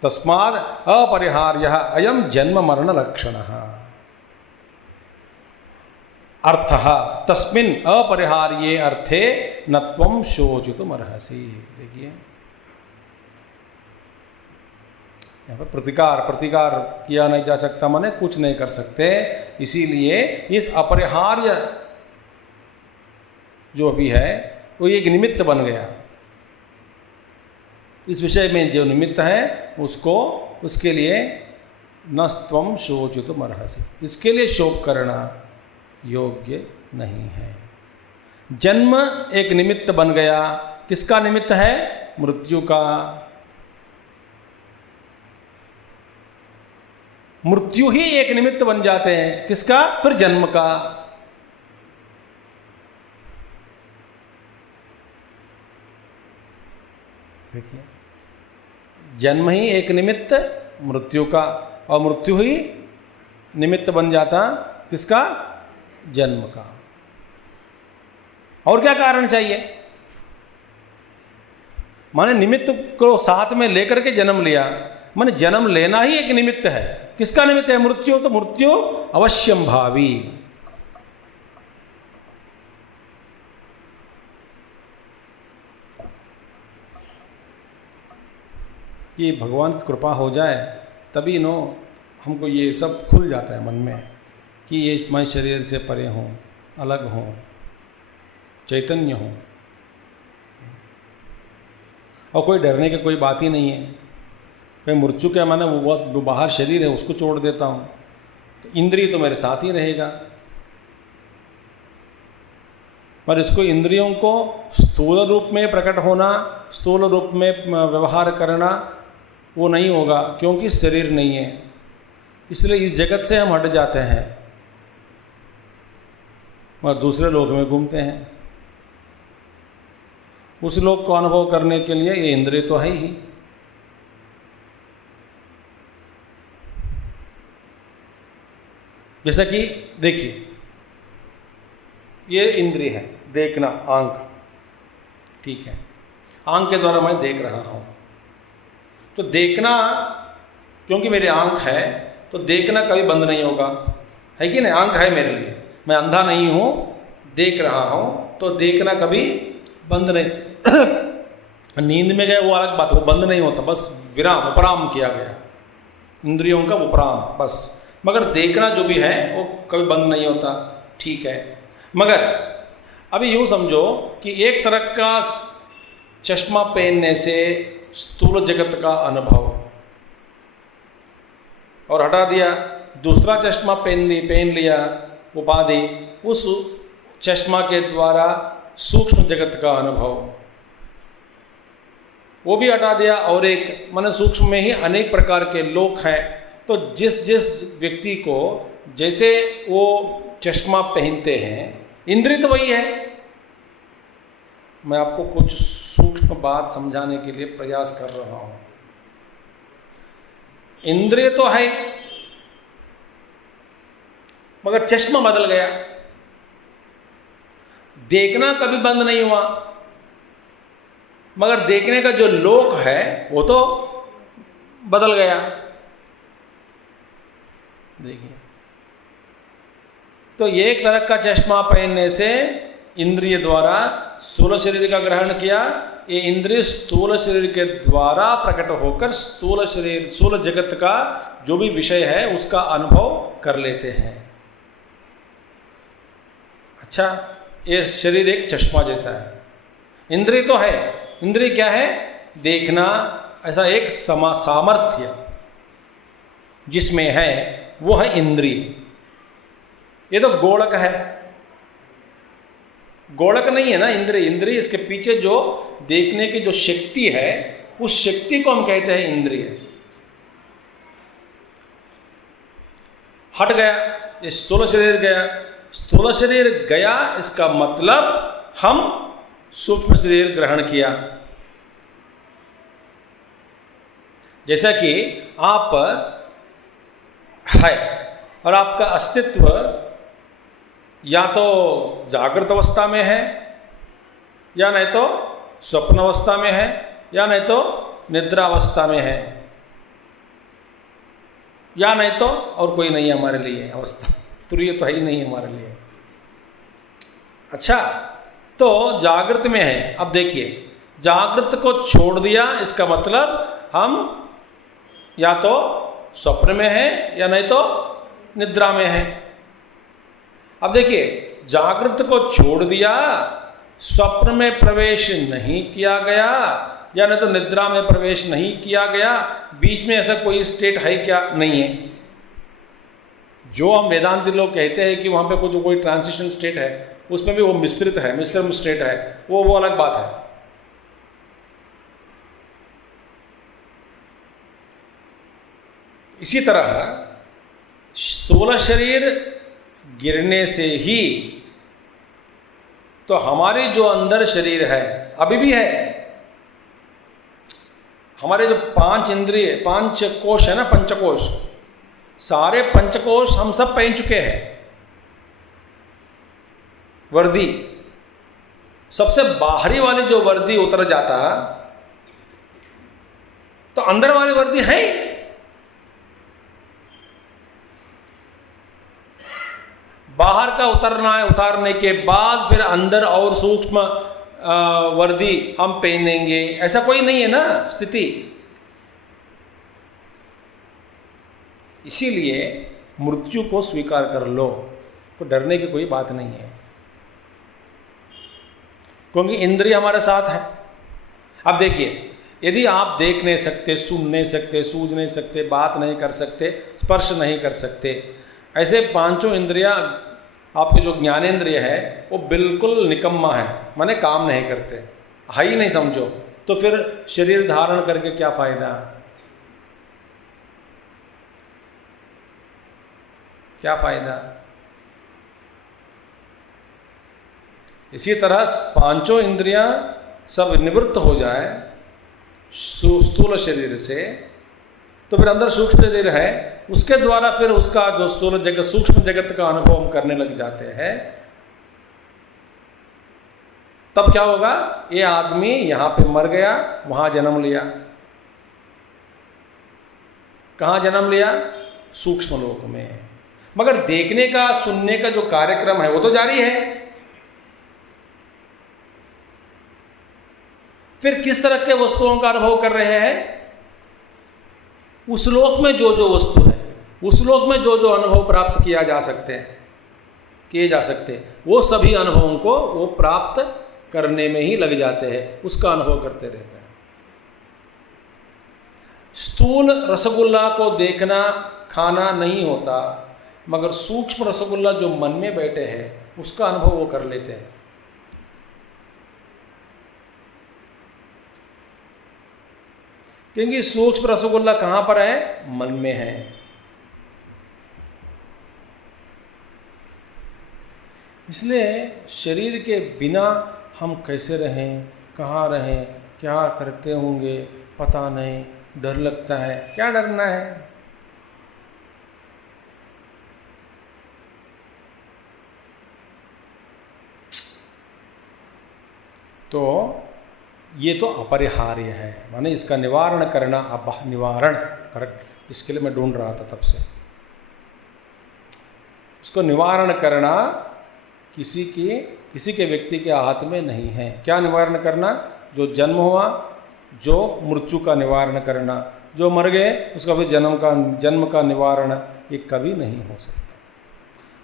तस्माद अपरिहार्य अयम जन्म मरण लक्षण। अर्थ तस्मिन् अपरिहार्ये अर्थे न त्वं शोचितुम् अर्हसि। देखिए यहाँ पर प्रतिकार किया नहीं जा सकता, माने कुछ नहीं कर सकते। इसीलिए इस अपरिहार्य जो भी है वो एक निमित्त बन गया। इस विषय में जो निमित्त है उसके लिए न त्वं शोचितुम् अर्हसि, इसके लिए शोक करना योग्य नहीं है। जन्म एक निमित्त बन गया। किसका निमित्त है? मृत्यु का। मृत्यु ही एक निमित्त बन जाते हैं। किसका? फिर जन्म का। देखिए, जन्म ही एक निमित्त मृत्यु का, और मृत्यु ही निमित्त बन जाता किसका? जन्म का। और क्या कारण चाहिए? माने निमित्त को साथ में लेकर के जन्म लिया, माने जन्म लेना ही एक निमित्त है। किसका निमित्त है? मृत्यु। तो मृत्यु अवश्यम भावी। ये भगवान की कृपा हो जाए तभी हमको ये सब खुल जाता है मन में कि ये मैं शरीर से परे हूँ, अलग हूँ, चैतन्य हूँ, और कोई डरने की कोई बात ही नहीं है। भाई मृत्यु क्या माने वो बाहर शरीर है उसको छोड़ देता हूँ, तो इंद्रिय तो मेरे साथ ही रहेगा। पर इसको इंद्रियों को स्थूल रूप में प्रकट होना, स्थूल रूप में व्यवहार करना वो नहीं होगा, क्योंकि शरीर नहीं है। इसलिए इस जगत से हम हट जाते हैं और दूसरे लोक में घूमते हैं। उस लोक को अनुभव करने के लिए ये इंद्रिय तो है ही। जैसा कि देखिए, ये इंद्रिय है, देखना, आंख, ठीक है, आंख के द्वारा मैं देख रहा हूं। तो देखना, क्योंकि मेरी आंख है तो देखना कभी बंद नहीं होगा, है कि नहीं? आंख है मेरे लिए, मैं अंधा नहीं हूं, देख रहा हूं, तो देखना कभी बंद नहीं। नींद में गए वो अलग बात, वो बंद नहीं होता, बस विराम, उपराम किया गया, इंद्रियों का उपराम बस। मगर देखना जो भी है वो कभी बंद नहीं होता, ठीक है। मगर अभी यूँ समझो कि एक तरह का चश्मा पहनने से स्थूल जगत का अनुभव, और हटा दिया, दूसरा चश्मा पहन लिया, उपाधि, उस चश्मा के द्वारा सूक्ष्म जगत का अनुभव, वो भी हटा दिया, और एक मन सूक्ष्म में ही अनेक प्रकार के लोक हैं। तो जिस जिस व्यक्ति को जैसे वो चश्मा पहनते हैं, इंद्रिय तो वही है। मैं आपको कुछ सूक्ष्म बात समझाने के लिए प्रयास कर रहा हूं। इंद्रिय तो है, मगर चश्मा बदल गया। देखना कभी बंद नहीं हुआ, मगर देखने का जो लोक है वो तो बदल गया। देखिए, तो एक तरह का चश्मा पहनने से इंद्रिय द्वारा स्थूल शरीर का ग्रहण किया, ये इंद्रिय स्थूल शरीर के द्वारा प्रकट होकर स्थूल शरीर, स्थूल जगत का जो भी विषय है उसका अनुभव कर लेते हैं। अच्छा, ये शरीर एक चश्मा जैसा है। इंद्रिय तो है, इंद्रिय क्या है? देखना, ऐसा एक सामर्थ्य जिसमें है वो है इंद्रिय। ये तो गोलक है, गोलक नहीं है ना इंद्रिय। इंद्रिय, इसके पीछे जो देखने की जो शक्ति है, उस शक्ति को हम कहते हैं इंद्रिय। हट गया, ये स्थूल शरीर गया, स्थूल शरीर गया, इसका मतलब हम सूक्ष्म शरीर ग्रहण किया। जैसा कि आप है और आपका अस्तित्व या तो जागृत अवस्था में है, या नहीं तो स्वप्न अवस्था में है, या नहीं तो निद्रा अवस्था में है, या नहीं तो और कोई नहीं है हमारे लिए अवस्था, तुरीय तो है ही नहीं हमारे लिए। अच्छा, तो जागृत में है। अब देखिए, जागृत को छोड़ दिया, इसका मतलब हम या तो स्वप्न में है या नहीं तो निद्रा में है। अब देखिए, जागृत को छोड़ दिया, स्वप्न में प्रवेश नहीं किया गया, या नहीं तो निद्रा में प्रवेश नहीं किया गया, बीच में ऐसा कोई स्टेट है क्या? नहीं है। जो हम वेदांती लोग कहते हैं कि वहाँ पे कुछ कोई ट्रांजिशन स्टेट है, उसमें भी वो मिश्रित है, मिश्रम स्टेट है, वो अलग बात है। इसी तरह स्थूल शरीर गिरने से ही तो हमारे जो अंदर शरीर है, अभी भी है, हमारे जो पांच इंद्रिय, पांच कोश है ना, पंचकोश, सारे पंचकोश हम सब पहन चुके हैं वर्दी। सबसे बाहरी वाली जो वर्दी उतर जाता तो अंदर वाली वर्दी है। बाहर का उतारने के बाद फिर अंदर और सूक्ष्म वर्दी हम पहनेंगे, ऐसा कोई नहीं है ना स्थिति। इसीलिए मृत्यु को स्वीकार कर लो, तो डरने की कोई बात नहीं है, क्योंकि इंद्रिय हमारे साथ है। अब देखिए, यदि आप देख नहीं सकते, सुन नहीं सकते, सूझ नहीं सकते, बात नहीं कर सकते, स्पर्श नहीं कर सकते, ऐसे पांचों इंद्रियां, आपके जो ज्ञानेंद्रिय है वो बिल्कुल निकम्मा है, माने काम नहीं करते, है ही नहीं समझो, तो फिर शरीर धारण करके क्या फायदा? क्या फायदा। इसी तरह पांचों इंद्रियां सब निवृत्त हो जाए स्थूल शरीर से, तो फिर अंदर सूक्ष्म शरीर है, उसके द्वारा फिर उसका जो स्थूल जगत सूक्ष्म जगत का अनुभव हम करने लग जाते हैं, तब क्या होगा, ये आदमी यहां पे मर गया, वहां जन्म लिया। कहां जन्म लिया? सूक्ष्म लोक में। मगर देखने का सुनने का जो कार्यक्रम है वो तो जारी है। फिर किस तरह के वस्तुओं का अनुभव कर रहे हैं? उस लोक में जो जो वस्तु है, उस लोक में जो जो अनुभव प्राप्त किए जा सकते हैं, वो सभी अनुभवों को वो प्राप्त करने में ही लग जाते हैं, उसका अनुभव करते रहते हैं। स्थूल रसगुल्ला को देखना खाना नहीं होता, मगर सूक्ष्म रसगुल्ला जो मन में बैठे हैं उसका अनुभव वो कर लेते हैं। क्योंकि सूक्ष्म रसगुल्ला कहां पर है? मन में है। इसलिए शरीर के बिना हम कैसे रहें, कहाँ रहें, क्या करते होंगे पता नहीं, डर लगता है। क्या डरना है? तो ये तो अपरिहार्य है, माने इसका निवारण करना, निवारण करेक्ट, इसके लिए मैं ढूंढ रहा था तब से। उसको निवारण करना किसी के व्यक्ति के हाथ में नहीं है। क्या निवारण करना? जो जन्म हुआ, जो मृत्यु का निवारण करना, जो मर गए उसका फिर जन्म का निवारण ये कभी नहीं हो सकता।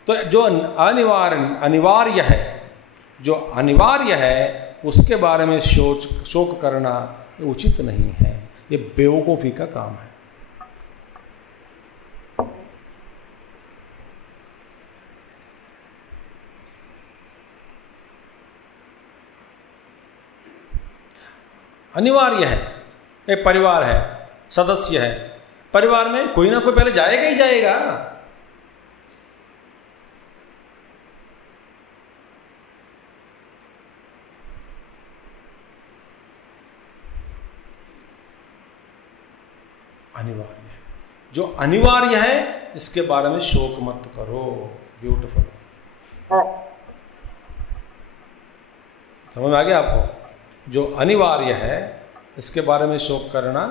तो जो अनिवार्य है, जो अनिवार्य है उसके बारे में शोक करना ये उचित नहीं है, ये बेवकूफ़ी का काम है। अनिवार्य है, एक परिवार है, सदस्य है, परिवार में कोई ना कोई पहले जाएगा ही जाएगा। अनिवार्य है, जो अनिवार्य है इसके बारे में शोक मत करो। ब्यूटीफुल, समझ में आ गया आपको? जो अनिवार्य है इसके बारे में शोक करना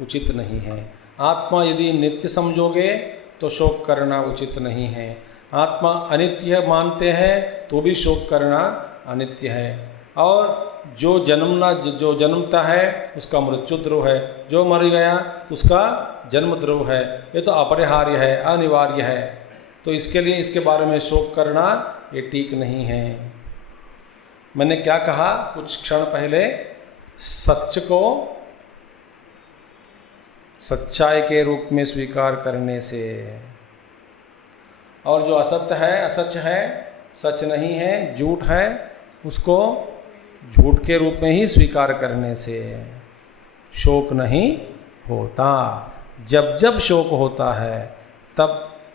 उचित नहीं है। आत्मा यदि नित्य समझोगे तो शोक करना उचित नहीं है। आत्मा अनित्य मानते हैं तो भी शोक करना अनित्य है। और जो जन्मता है उसका मृत्यु ध्रुव है, जो मर गया उसका जन्म ध्रुव है। ये तो अपरिहार्य है, अनिवार्य है। तो इसके लिए इसके बारे में शोक करना ये ठीक नहीं है। मैंने क्या कहा कुछ क्षण पहले? सच को सच्चाई के रूप में स्वीकार करने से, और जो असत्य है, असच है, सच नहीं है, झूठ है, उसको झूठ के रूप में ही स्वीकार करने से शोक नहीं होता। जब जब शोक होता है तब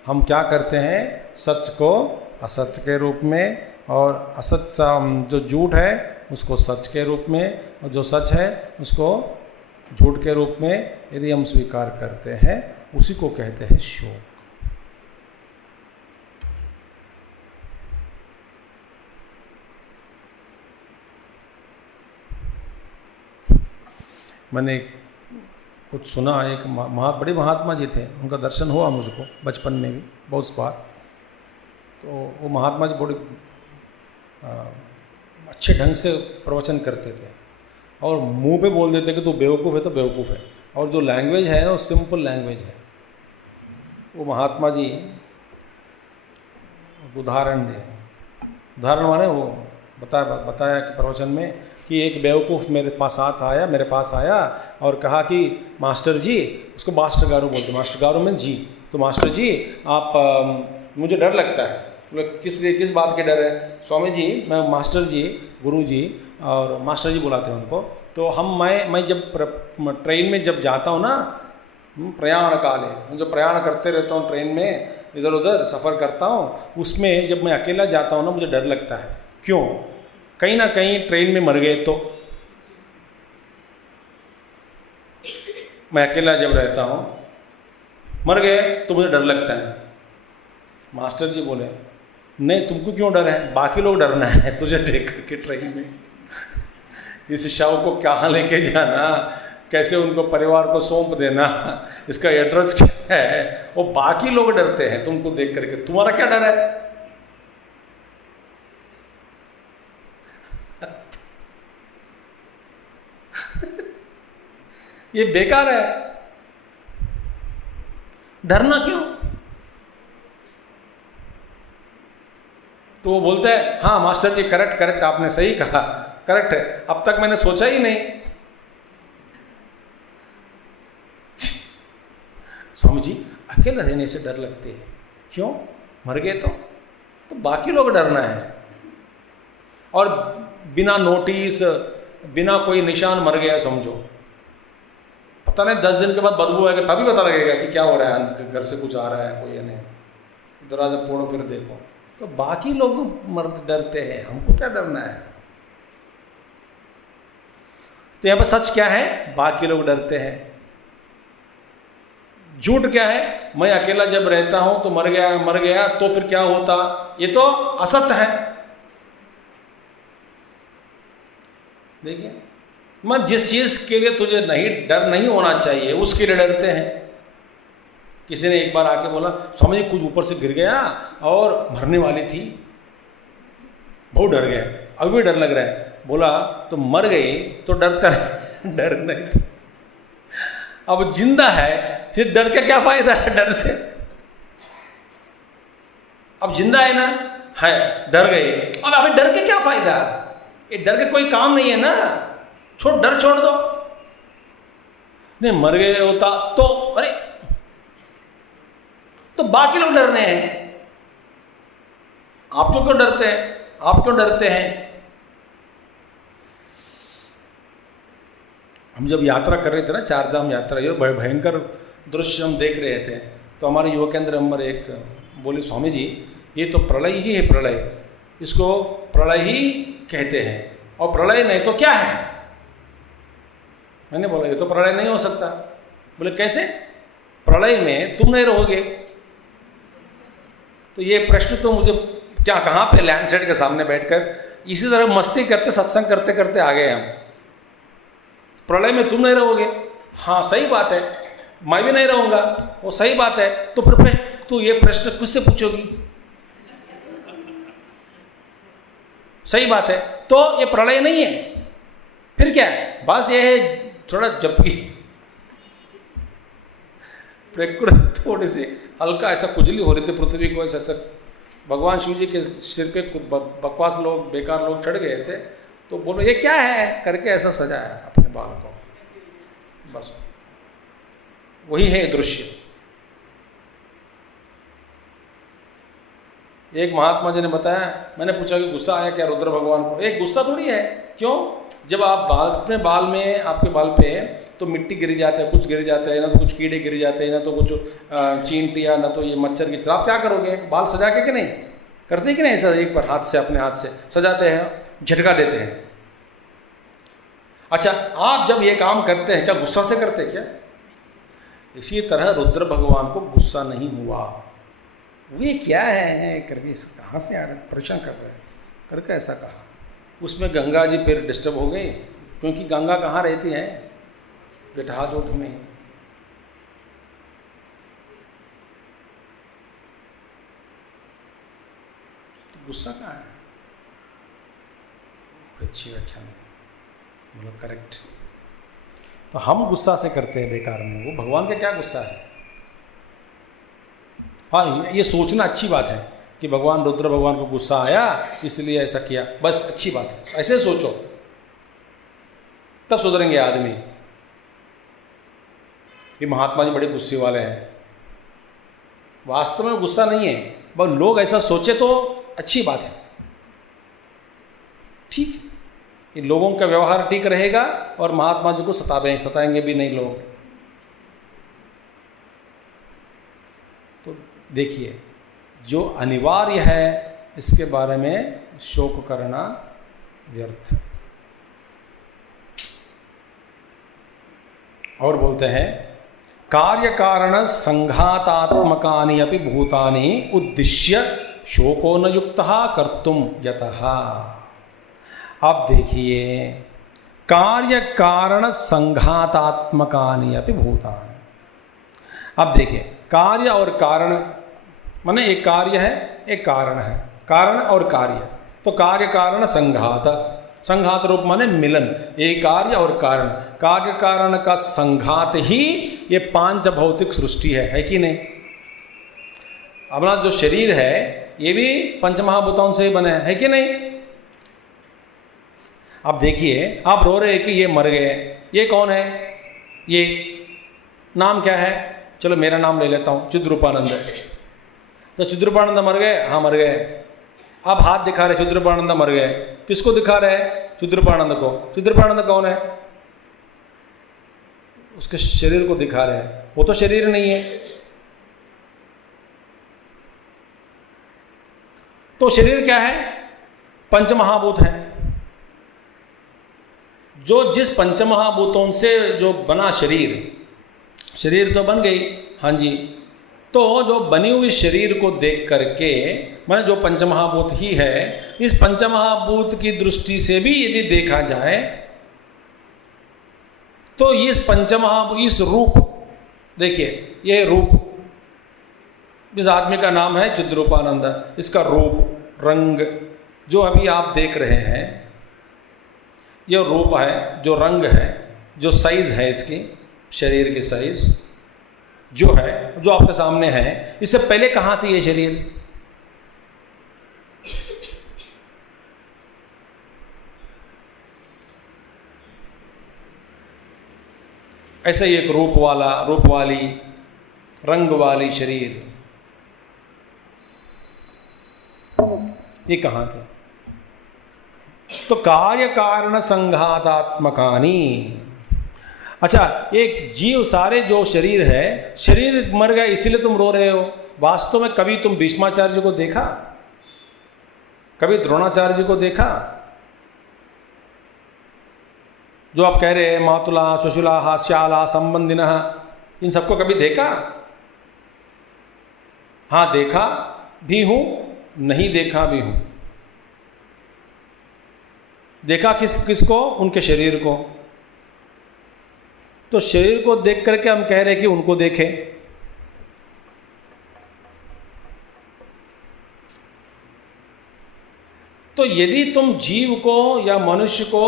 हम क्या करते हैं? सच को असत्य के रूप में, और असत्य जो झूठ है उसको सच के रूप में, और जो सच है उसको झूठ के रूप में यदि हम स्वीकार करते हैं, उसी को कहते हैं शोक। मैंने कुछ सुना, एक बड़े महात्मा जी थे, उनका दर्शन हुआ मुझको बचपन में भी बहुत बार। तो वो महात्मा जी बड़े अच्छे ढंग से प्रवचन करते थे, और मुंह पे बोल देते कि तू बेवकूफ़ है तो बेवकूफ़ है, और जो लैंग्वेज है वो सिंपल लैंग्वेज है। वो महात्मा जी उदाहरण माने वो बताया कि प्रवचन में कि एक बेवकूफ़ मेरे पास आया और कहा कि मास्टर जी, उसको मास्टर गारू बोलते, मास्टर गारू में जी, तो मास्टर जी आप मुझे डर लगता है। बोले किस बात के डर है? स्वामी जी, मैं मास्टर जी, गुरु जी और मास्टर जी बुलाते हैं उनको, तो मैं जब ट्रेन में जब जाता हूँ ना, प्रयाण काले, मैं जो प्रयाण करते रहता हूँ ट्रेन में, इधर उधर सफ़र करता हूँ, उसमें जब मैं अकेला जाता हूँ ना, मुझे डर लगता है। क्यों? कहीं ना कहीं ट्रेन में मर गए तो। मैं अकेला जब रहता हूँ, मर गए तो मुझे डर लगता है। मास्टर जी बोले, नहीं तुमको क्यों डर है, बाकी लोग डरना है तुझे देख करके ट्रेन में। इस शव को कहाँ लेके जाना, कैसे उनको परिवार को सौंप देना, इसका एड्रेस क्या है, वो बाकी लोग डरते हैं तुमको देख करके, तुम्हारा क्या डर है? ये बेकार है। डरना क्यों? तो वो बोलता है, हाँ मास्टर जी करेक्ट, आपने सही कहा, करेक्ट है, अब तक मैंने सोचा ही नहीं। स्वामी जी अकेला रहने से डर लगते हैं, क्यों? मर गए तो बाकी लोग डरना है। और बिना नोटिस, बिना कोई निशान मर गया समझो, पता नहीं 10 दिन के बाद बदबू आएगा, तभी पता लगेगा कि क्या हो रहा है, घर से कुछ आ रहा है कोई या नहीं, दरवाजा फोड़ो फिर देखो। तो बाकी लोग मर डरते हैं, हमको क्या डरना है? तो यहाँ पर सच क्या है? बाकी लोग डरते हैं। झूठ क्या है? मैं अकेला जब रहता हूं तो मर गया तो फिर क्या होता, ये तो असत्य है। देखिए, मैं जिस चीज के लिए तुझे डर नहीं होना चाहिए उसके लिए डरते हैं। किसी ने एक बार आके बोला, स्वामी जी कुछ ऊपर से गिर गया और मरने वाली थी, बहुत डर गया, अभी भी डर लग रहा है। बोला तो मर गई तो डरता है, डर नहीं था। अब जिंदा है, फिर डर का क्या फायदा है डर से? अब जिंदा है ना, है, डर गए, अब अभी डर के क्या फायदा? ये डर के कोई काम नहीं है ना, डर छोड़ दो। नहीं मर गए होता तो, अरे तो बाकी लोग डर रहे हैं, आप तो क्यों डरते हैं? आप क्यों डरते हैं? हम जब यात्रा कर रहे थे ना, 4 धाम यात्रा, ये भयंकर दृश्य हम देख रहे थे, तो हमारे युवा केंद्र नंबर 1 बोले, स्वामी जी ये तो प्रलय ही है, प्रलय, इसको प्रलय ही कहते हैं, और प्रलय नहीं तो क्या है? मैंने बोला ये तो प्रलय नहीं हो सकता। बोले कैसे? प्रलय में तुम नहीं रहोगे। तो ये प्रश्न तो मुझे क्या, कहाँ पे लैंडसेट के सामने बैठकर इसी तरह मस्ती करते सत्संग करते करते आ गए हम। प्रलय में तुम नहीं रहोगे, हाँ सही बात है, मैं भी नहीं रहूंगा, वो सही बात है। तो फिर तू ये प्रश्न किससे पूछोगी? सही बात है, तो ये प्रलय नहीं है, फिर क्या है? बस ये है थोड़ा जबकि प्रकृति थोड़ी सी हल्का ऐसा खुजली हो रही थी पृथ्वी को, ऐसा भगवान शिव जी के सिर पे बकवास लोग, बेकार लोग चढ़ गए थे, तो बोलो ये क्या है करके ऐसा सजाया अपने बाल को, बस वही है दृश्य। एक महात्मा जी ने बताया, मैंने पूछा कि गुस्सा आया क्या रुद्र भगवान को? एक गुस्सा थोड़ी है, क्यों? जब आप अपने बाल में, आपके बाल पे तो मिट्टी गिर जाता है, कुछ गिर जाता है, ना तो कुछ कीड़े गिर जाते हैं, ना तो कुछ चींटियाँ, ना तो ये मच्छर की तरह, आप क्या करोगे? बाल सजा के कि नहीं करते कि नहीं? ऐसा एक पर हाथ से, अपने हाथ से सजाते हैं, झटका देते हैं। अच्छा, आप जब ये काम करते हैं क्या गुस्सा से करते हैं क्या? इसी तरह रुद्र भगवान को गुस्सा नहीं हुआ, वे क्या है करके कहाँ से आ रहे, परेशान कर रहे हैं करके ऐसा कहा। उसमें गंगा जी फिर डिस्टर्ब हो गई, क्योंकि गंगा कहाँ रहती है? जटाजूट में। तो गुस्सा कहाँ है? अच्छी व्याख्या में बोलो करेक्ट। तो हम गुस्सा से करते हैं बेकार में, वो भगवान का क्या गुस्सा है? हाँ, ये सोचना अच्छी बात है कि भगवान, रुद्र भगवान को गुस्सा आया इसलिए ऐसा किया, बस अच्छी बात है, ऐसे सोचो तब सुधरेंगे आदमी। ये महात्मा जी बड़े गुस्से वाले हैं, वास्तव में गुस्सा नहीं है, बस लोग ऐसा सोचे तो अच्छी बात है, ठीक, इन लोगों का व्यवहार ठीक रहेगा और महात्मा जी को सताएंगे भी नहीं लोग। देखिए जो अनिवार्य है इसके बारे में शोक करना व्यर्थ है। और बोलते हैं कार्य कारण संघातात्मकानि अपि भूतानि उद्दिश्य शोको न युक्तः कर्तुम यतः। अब देखिए कार्य कारण संघातात्मकानि अपि भूतानि। अब देखिए कार्य और कारण माने एक कार्य है एक कारण है, कारण और कार्य। तो कार्य कारण संघात, संघात रूप माने मिलन, एक कार्य और कारण, कार्य कारण का संघात ही ये पांच भौतिक सृष्टि है कि नहीं। अपना जो शरीर है ये भी पंचमहाभूतों से ही बने है कि नहीं। अब देखिए आप रो रहे हैं कि ये मर गए, ये कौन है, ये नाम क्या है, चलो मेरा नाम ले लेता हूँ चिद्रूपानंद। तो चिद्रूपानंद मर गए, हाँ मर गए। आप हाथ दिखा रहे चिद्रूपानंद मर गए, किसको दिखा रहे चिद्रूपानंद को। चिद्रूपानंद कौन है, उसके शरीर को दिखा रहे हैं, वो तो शरीर नहीं है। तो शरीर क्या है, पंचमहाभूत है। जो जिस पंचमहाभूतों से जो बना शरीर, शरीर तो बन गई, हाँ जी। तो जो बनी हुई शरीर को देख करके माने जो पंचमहाभूत ही है, इस पंचमहाभूत की दृष्टि से भी यदि देखा जाए तो इस इस रूप, देखिए ये रूप, इस आदमी का नाम है चिद्रूपानंद, इसका रूप रंग जो अभी आप देख रहे हैं, यह रूप है, जो रंग है, जो साइज है इसकी, शरीर की साइज जो है, जो आपके सामने है, इससे पहले कहाँ थी ये शरीर। ऐसे ही एक रूप वाला, रूप वाली, रंग वाली शरीर, ये कहाँ थे। तो कार्य कारण संघातात्मकानि। अच्छा एक जीव, सारे जो शरीर है, शरीर मर गया इसीलिए तुम रो रहे हो। वास्तव में कभी तुम भीष्माचार्य जी को देखा, कभी द्रोणाचार्य जी को देखा, जो आप कह रहे हैं मातुला सुशुला श्याला संबंधिनः, इन सबको कभी देखा। हाँ देखा भी हूं, नहीं देखा भी हूं। देखा किसको, उनके शरीर को। तो शरीर को देख करके हम कह रहे हैं कि उनको देखें। तो यदि तुम जीव को या मनुष्य को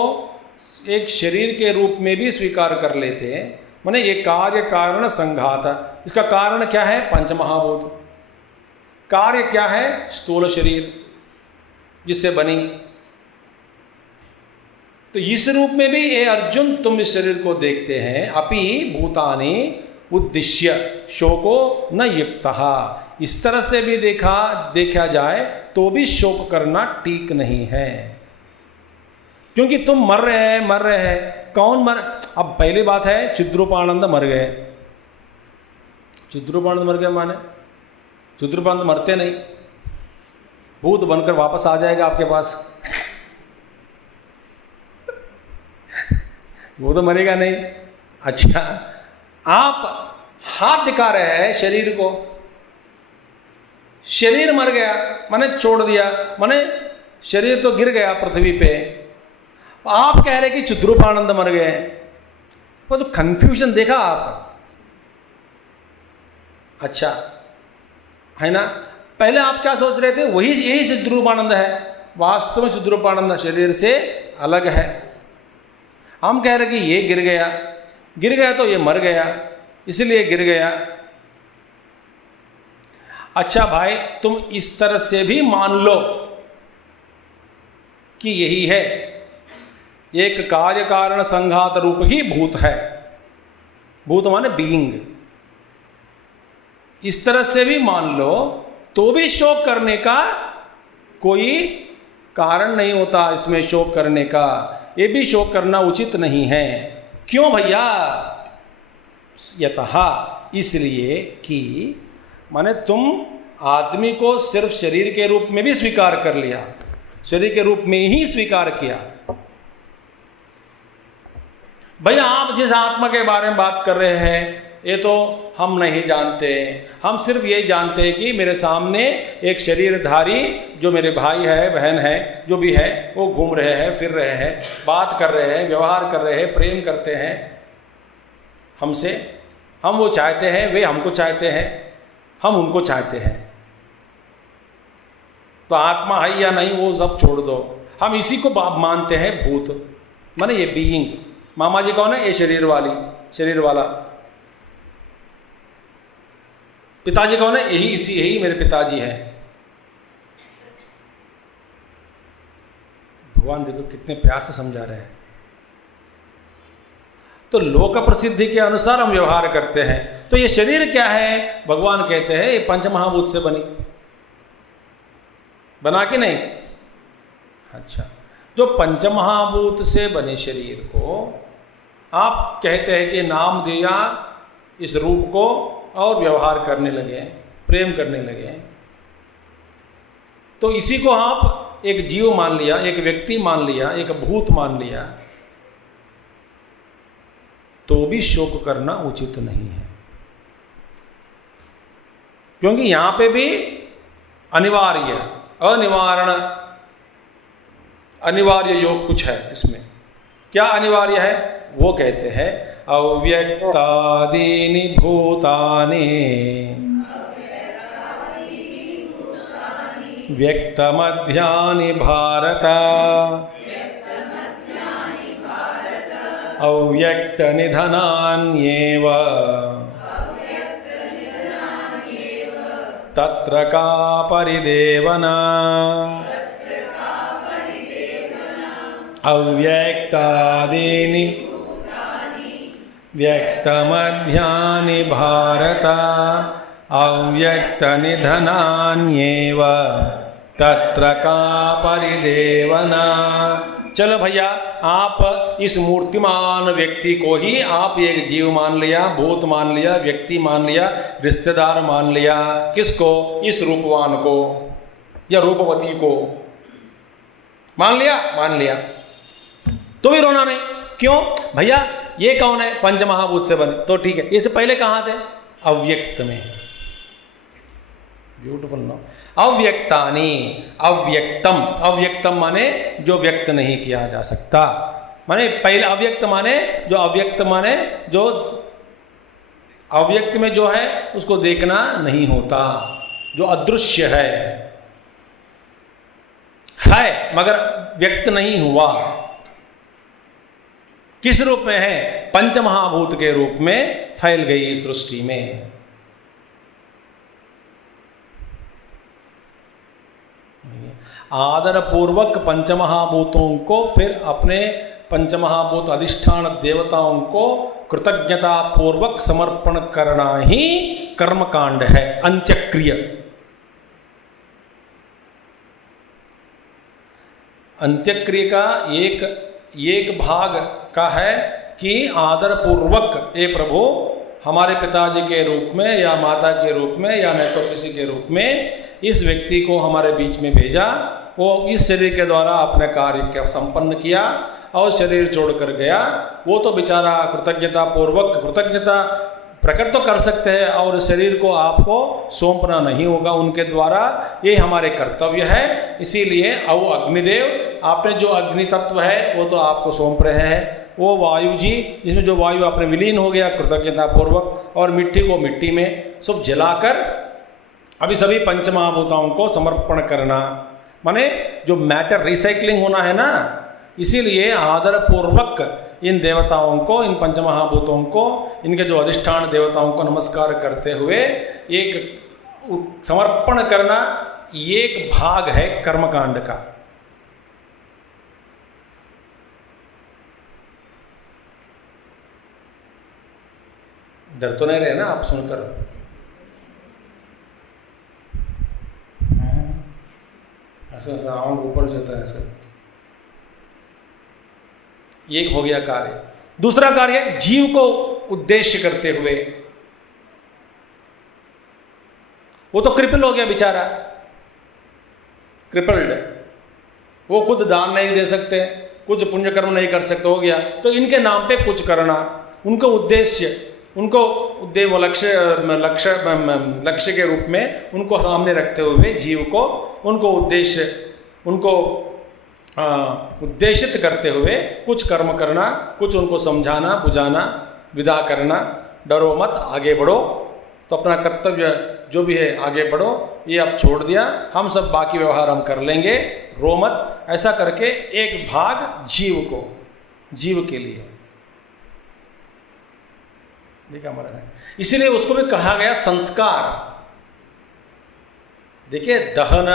एक शरीर के रूप में भी स्वीकार कर लेते हैं, माने ये कार्य कारण संघात, इसका कारण क्या है, पंचमहाभूत। कार्य क्या है, स्थूल शरीर जिससे बनी। तो इस रूप में भी ये अर्जुन तुम इस शरीर को देखते हैं, अपि भूतानि उद्दिश्य शोको न युक्तः। इस तरह से भी देखा जाए तो भी शोक करना ठीक नहीं है, क्योंकि तुम मर रहे हैं। कौन मर, अब पहली बात है चिद्रूपानंद मर गए। चिद्रूपानंद मर गए माने चिद्रूपानंद मरते नहीं, भूत बनकर वापस आ जाएगा आपके पास। वो तो मरेगा नहीं। अच्छा आप हाथ दिखा रहे हैं शरीर को, शरीर मर गया माने छोड़ दिया, माने शरीर तो गिर गया पृथ्वी पे। आप कह रहे कि चिद्रूपानंद मर गए। वो तो कंफ्यूजन देखा आप। अच्छा है ना, पहले आप क्या सोच रहे थे, वही यही चिद्रूपानंद है। वास्तव में चिद्रूपानंद शरीर से अलग है। हम कह रहे कि ये गिर गया तो ये मर गया, इसलिए गिर गया। अच्छा भाई तुम इस तरह से भी मान लो कि यही है, एक कार्य कारण संघात रूप ही भूत है। भूत माने बीइंग। इस तरह से भी मान लो तो भी शोक करने का कोई कारण नहीं होता। इसमें शोक करने का, ये भी शोक करना उचित नहीं है। क्यों भैया, यतः इसलिए कि माने तुम आदमी को सिर्फ शरीर के रूप में भी स्वीकार कर लिया, शरीर के रूप में ही स्वीकार किया। भैया आप जिस आत्मा के बारे में बात कर रहे हैं ये तो हम नहीं जानते, हम सिर्फ यही जानते हैं कि मेरे सामने एक शरीरधारी जो मेरे भाई है, बहन है, जो भी है, वो घूम रहे हैं, फिर रहे हैं, बात कर रहे हैं, व्यवहार कर रहे हैं, प्रेम करते हैं हमसे, हम वो चाहते हैं, वे हमको चाहते हैं, हम उनको चाहते हैं। तो आत्मा है या नहीं वो सब छोड़ दो, हम इसी को मानते हैं भूत, माने ये बीइंग। मामा जी कौन है? ये शरीर वाला। पिताजी कौन है? यही मेरे पिताजी है। भगवान देखो कितने प्यार से समझा रहे हैं। तो लोक प्रसिद्धि के अनुसार हम व्यवहार करते हैं। तो ये शरीर क्या है? भगवान कहते हैं ये पंचमहाभूत से बना कि नहीं? अच्छा, जो पंचमहाभूत से बने शरीर को आप कहते हैं कि नाम दिया इस रूप को और व्यवहार करने लगे, प्रेम करने लगे, तो इसी को आप एक जीव मान लिया, एक व्यक्ति मान लिया, एक भूत मान लिया, तो भी शोक करना उचित नहीं है। क्योंकि यहां पे भी अनिवार्य योग कुछ है इसमें। क्या अनिवार्य है? वो कहते हैं अव्यक्तादीनि भूतानि व्यक्तमध्यानि भारत अव्यक्तनिधनान्येव तत्र का परिदेवना अव्यक्तादीनि व्यक्तमध्यानि भारत अव्यक्तनिधनान्येव तत्र का परिदेवना। चलो भैया, आप इस मूर्तिमान व्यक्ति को ही आप एक जीव मान लिया, भूत मान लिया, व्यक्ति मान लिया, रिश्तेदार मान लिया। किसको? इस रूपवान को या रूपवती को मान लिया तो भी रोना नहीं। क्यों भैया? ये कौन है? पंचमहाभूत से बने, तो ठीक है। इससे पहले कहां थे? अव्यक्त में। Beautiful no. अव्यक्तम माने जो व्यक्त नहीं किया जा सकता, माने पहले अव्यक्त माने जो अव्यक्त में जो है उसको देखना नहीं होता, जो अदृश्य है मगर व्यक्त नहीं हुआ। किस रूप में है? पंचमहाभूत के रूप में फैल गई इस सृष्टि में। आदर पूर्वक पंचमहाभूतों को, फिर अपने पंचमहाभूत अधिष्ठान देवताओं को कृतज्ञता पूर्वक समर्पण करना ही कर्मकांड है, अंत्यक्रिया। अंत्यक्रिया का एक भाग का है कि आदर पूर्वक, ये प्रभु हमारे पिताजी के रूप में या माता के रूप में या नहीं तो किसी के रूप में इस व्यक्ति को हमारे बीच में भेजा, वो इस शरीर के द्वारा अपने कार्य संपन्न किया और शरीर छोड़कर गया। वो तो बेचारा कृतज्ञता प्रकट तो कर सकते हैं और शरीर को आपको सौंपना नहीं होगा उनके द्वारा, ये हमारे कर्तव्य है। इसीलिए अब अग्निदेव, आपने जो अग्नि तत्व है वो तो आपको सौंप रहे हैं, वो वायु जी जिसमें जो वायु आपने विलीन हो गया कृतज्ञता पूर्वक, और मिट्टी को मिट्टी में सब जलाकर अभी सभी पंचमहाभूताओं को समर्पण करना, माने जो मैटर रिसाइकलिंग होना है ना, इसीलिए आदर पूर्वक इन देवताओं को, इन पंचमहाभूतों को, इनके जो अधिष्ठान देवताओं को नमस्कार करते हुए एक समर्पण करना एक भाग है कर्मकांड का। डर तो नहीं रहे ना आप सुनकर? ऐसा आंख ऊपर जाता है ऐसे। एक हो गया कार्य। दूसरा कार्य जीव को उद्देश्य करते हुए वो तो क्रिपल हो गया बेचारा, क्रिपल्ड। वो खुद दान नहीं दे सकते, कुछ पुण्य कर्म नहीं कर सकते, हो गया। तो इनके नाम पे कुछ करना, उनको उद्देश्य, उनको वो लक्ष्य के रूप में उनको सामने रखते हुए जीव को उनको उद्देश्य, उनको उद्देशित करते हुए कुछ कर्म करना, कुछ उनको समझाना बुझाना, विदा करना, डरो मत आगे बढ़ो, तो अपना कर्तव्य जो भी है आगे बढ़ो, ये अब छोड़ दिया, हम सब बाकी व्यवहार हम कर लेंगे, रो मत, ऐसा करके एक भाग जीव को, जीव के लिए देखा हमारा है। इसीलिए उसको भी कहा गया संस्कार। देखिए दहन,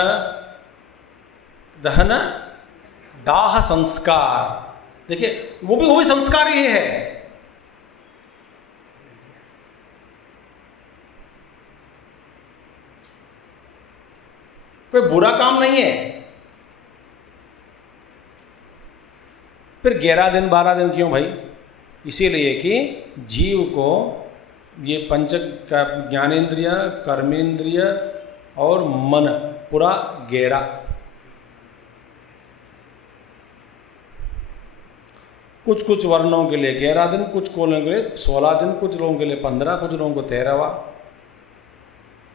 दाह संस्कार, देखिए वो भी संस्कार ही है। कोई बुरा काम नहीं है। फिर 11 दिन 12 दिन क्यों भाई? इसीलिए कि जीव को ये पंच ज्ञानेन्द्रिय, कर्मेंद्रिय और मन पूरा 11, कुछ वर्णों के लिए 11 दिन, कुछ लोगों के लिए 16 दिन, कुछ लोगों के लिए 15, कुछ लोगों को 13वां,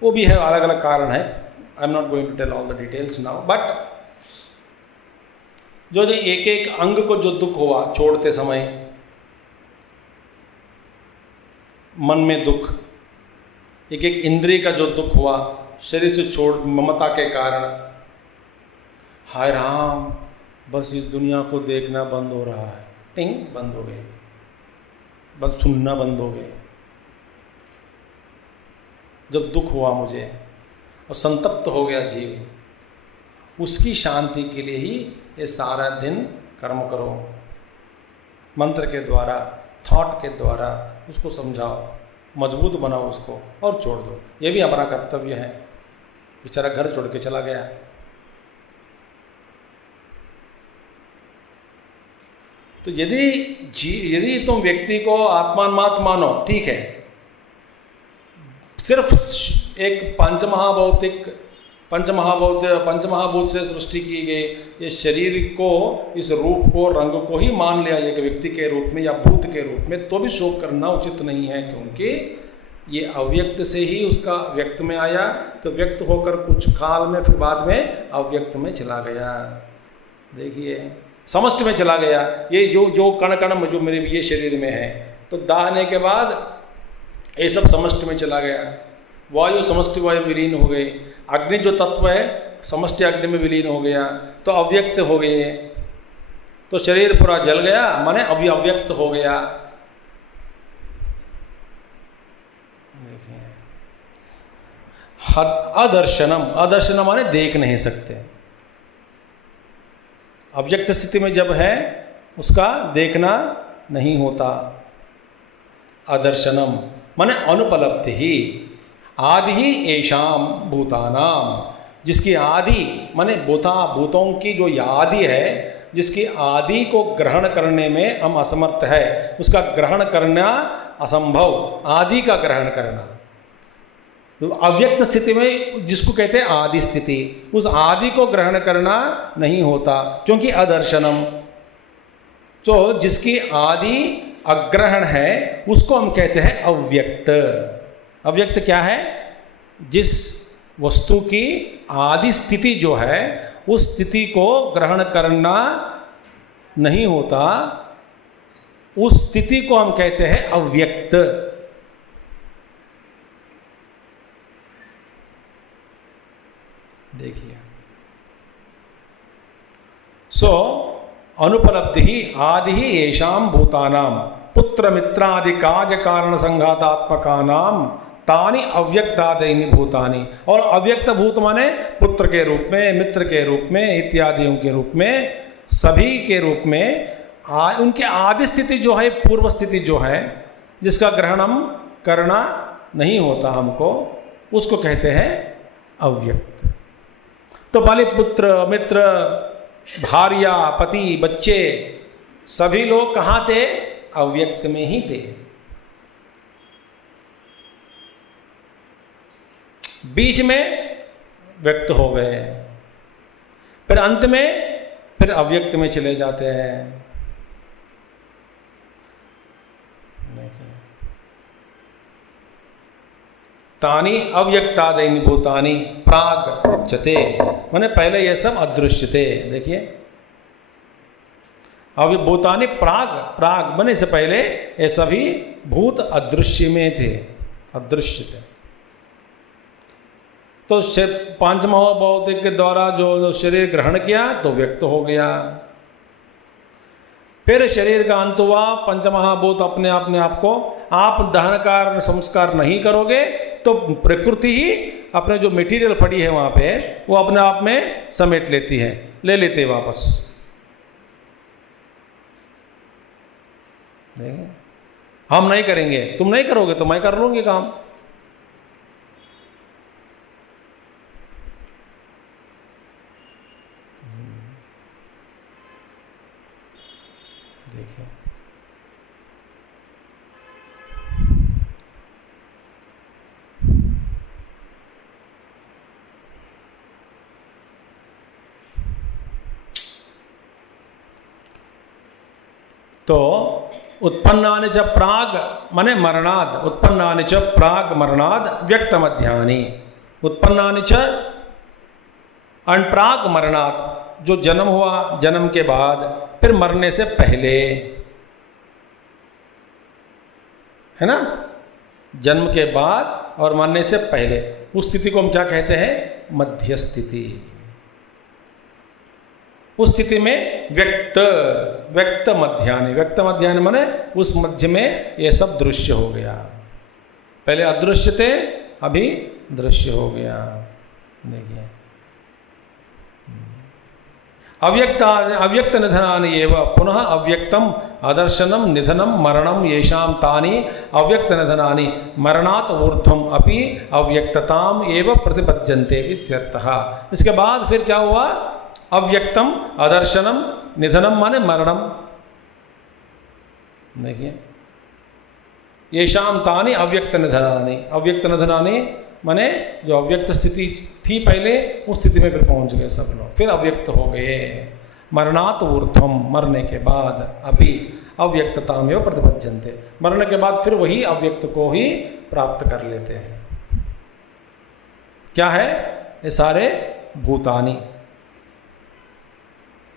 वो भी है, अलग अलग कारण है। I am not going to tell all the details now, but जो एक एक अंग को जो दुख हुआ छोड़ते समय, मन में दुख, एक एक इंद्रिय का जो दुख हुआ शरीर से छोड़ ममता के कारण, हाय राम बस इस दुनिया को देखना बंद हो रहा है, टिंग बंद हो गए, बस सुनना बंद हो गए। जब दुख हुआ मुझे और संतप्त हो गया जीव, उसकी शांति के लिए ही ये सारा दिन कर्म करो, मंत्र के द्वारा, थॉट के द्वारा उसको समझाओ, मजबूत बनाओ उसको और छोड़ दो। ये भी हमारा कर्तव्य है। बेचारा घर छोड़ के चला गया, तो यदि तुम व्यक्ति को आत्मान मात मानो, ठीक है, सिर्फ एक पंचमहाभूत से सृष्टि की गई ये शरीर को, इस रूप को, रंग को ही मान लिया एक व्यक्ति के रूप में या भूत के रूप में, तो भी शोक करना उचित नहीं है, क्योंकि ये अव्यक्त से ही उसका व्यक्त में आया, तो व्यक्त होकर कुछ काल में फिर बाद में अव्यक्त में चला गया। देखिए समष्टि में चला गया। ये जो कण कण जो मेरे ये शरीर में है, तो दाहने के बाद ये सब समष्टि में चला गया। वायु समष्टि वायु विलीन हो गए, अग्नि जो तत्व है समष्टि अग्नि में विलीन हो गया, तो अव्यक्त हो गए, तो शरीर पूरा जल गया, माने अभी अव्यक्त हो गया। अदर्शनम, अदर्शनम माने देख नहीं सकते। अव्यक्त स्थिति में जब है उसका देखना नहीं होता। अदर्शनम माने अनुपलब्धि ही, आदि ही एशाम भूतानाम, जिसकी आदि माने भूतों की जो आदि है, जिसकी आदि को ग्रहण करने में हम असमर्थ है, उसका ग्रहण करना असंभव, आदि का ग्रहण करना। तो अव्यक्त स्थिति में जिसको कहते हैं आदि स्थिति, उस आदि को ग्रहण करना नहीं होता, क्योंकि अदर्शनम, तो जिसकी आदि अग्रहण है उसको हम कहते हैं अव्यक्त। अव्यक्त क्या है? जिस वस्तु की आदि स्थिति जो है उस स्थिति को ग्रहण करना नहीं होता, उस स्थिति को हम कहते हैं अव्यक्त। देखिए, अनुपलब्धि ही आदि ही येषाम भूतानाम पुत्र मित्रादि काज कारण संघातात्मकानाम तानि अव्यक्तादीनि भूतानि। और अव्यक्त भूत माने पुत्र के रूप में, मित्र के रूप में, इत्यादियों के रूप में, सभी के रूप में उनके आदि स्थिति जो है, पूर्व स्थिति जो है, जिसका ग्रहण हम करना नहीं होता हमको, उसको कहते हैं अव्यक्त। तो बाली पुत्र मित्र भार्या पति बच्चे सभी लोग कहाँ थे? अव्यक्त में ही थे। बीच में व्यक्त हो गए, फिर अंत में फिर अव्यक्त में चले जाते हैं। तानी अव्यक्तादीनि भूतानि प्राग उच्यते, माने पहले ये सब अदृश्य थे। देखिए अब भूतानि प्राग, प्राग बने से पहले ये सभी भूत अदृश्य में थे, अदृश्य थे। तो पांच महाभौतिक के द्वारा जो शरीर ग्रहण किया तो व्यक्त हो गया, फिर शरीर का अंत हुआ, पंचमहाभूत अपने आप को आप दहन कारण संस्कार नहीं करोगे तो प्रकृति ही अपने जो मटेरियल पड़ी है वहां पे वो अपने आप में समेट लेती है, ले लेते वापस। हम नहीं करेंगे, तुम नहीं करोगे तो मैं कर लूंगी काम। देखिए तो उत्पन्नानि च प्राग माने मरणाद, उत्पन्नानि च प्राग मरणाद व्यक्त मध्यानि, उत्पन्नानि च अन प्राग मरणाद, जो जन्म हुआ जन्म के बाद फिर मरने से पहले, है ना, जन्म के बाद और मरने से पहले, उस स्थिति को हम क्या कहते हैं, मध्य स्थिति। उस स्थिति में व्यक्त मध्यानि, व्यक्त मध्यानि माने उस मध्य में ये सब दृश्य हो गया। पहले अदृश्य थे, अभी दृश्य हो गया। देखिए अव्यक्त निधनानि एव पुनः अव्यक्तम अदर्शनम निधनम मरणम येषाम तानि अव्यक्त निधनानि मरणात् ऊर्ध्वम अपि अव्यक्तताम एव प्रतिपद्यन्ते इत्यर्थः। इसके बाद फिर क्या हुआ, अव्यक्तम अदर्शनम निधनम माने मरणम। देखिए येषाम तानि अव्यक्त निधनानि, अव्यक्त निधनानि माने जो अव्यक्त स्थिति थी पहले उस स्थिति में फिर पहुंच गए सब लोग, फिर अव्यक्त हो गए। मरणात् ऊर्ध्वम, मरने के बाद, अभी अव्यक्तताम एव प्रतिपद्यन्ते, मरने के बाद फिर वही अव्यक्त को ही प्राप्त कर लेते हैं। क्या है ये सारे भूतानि,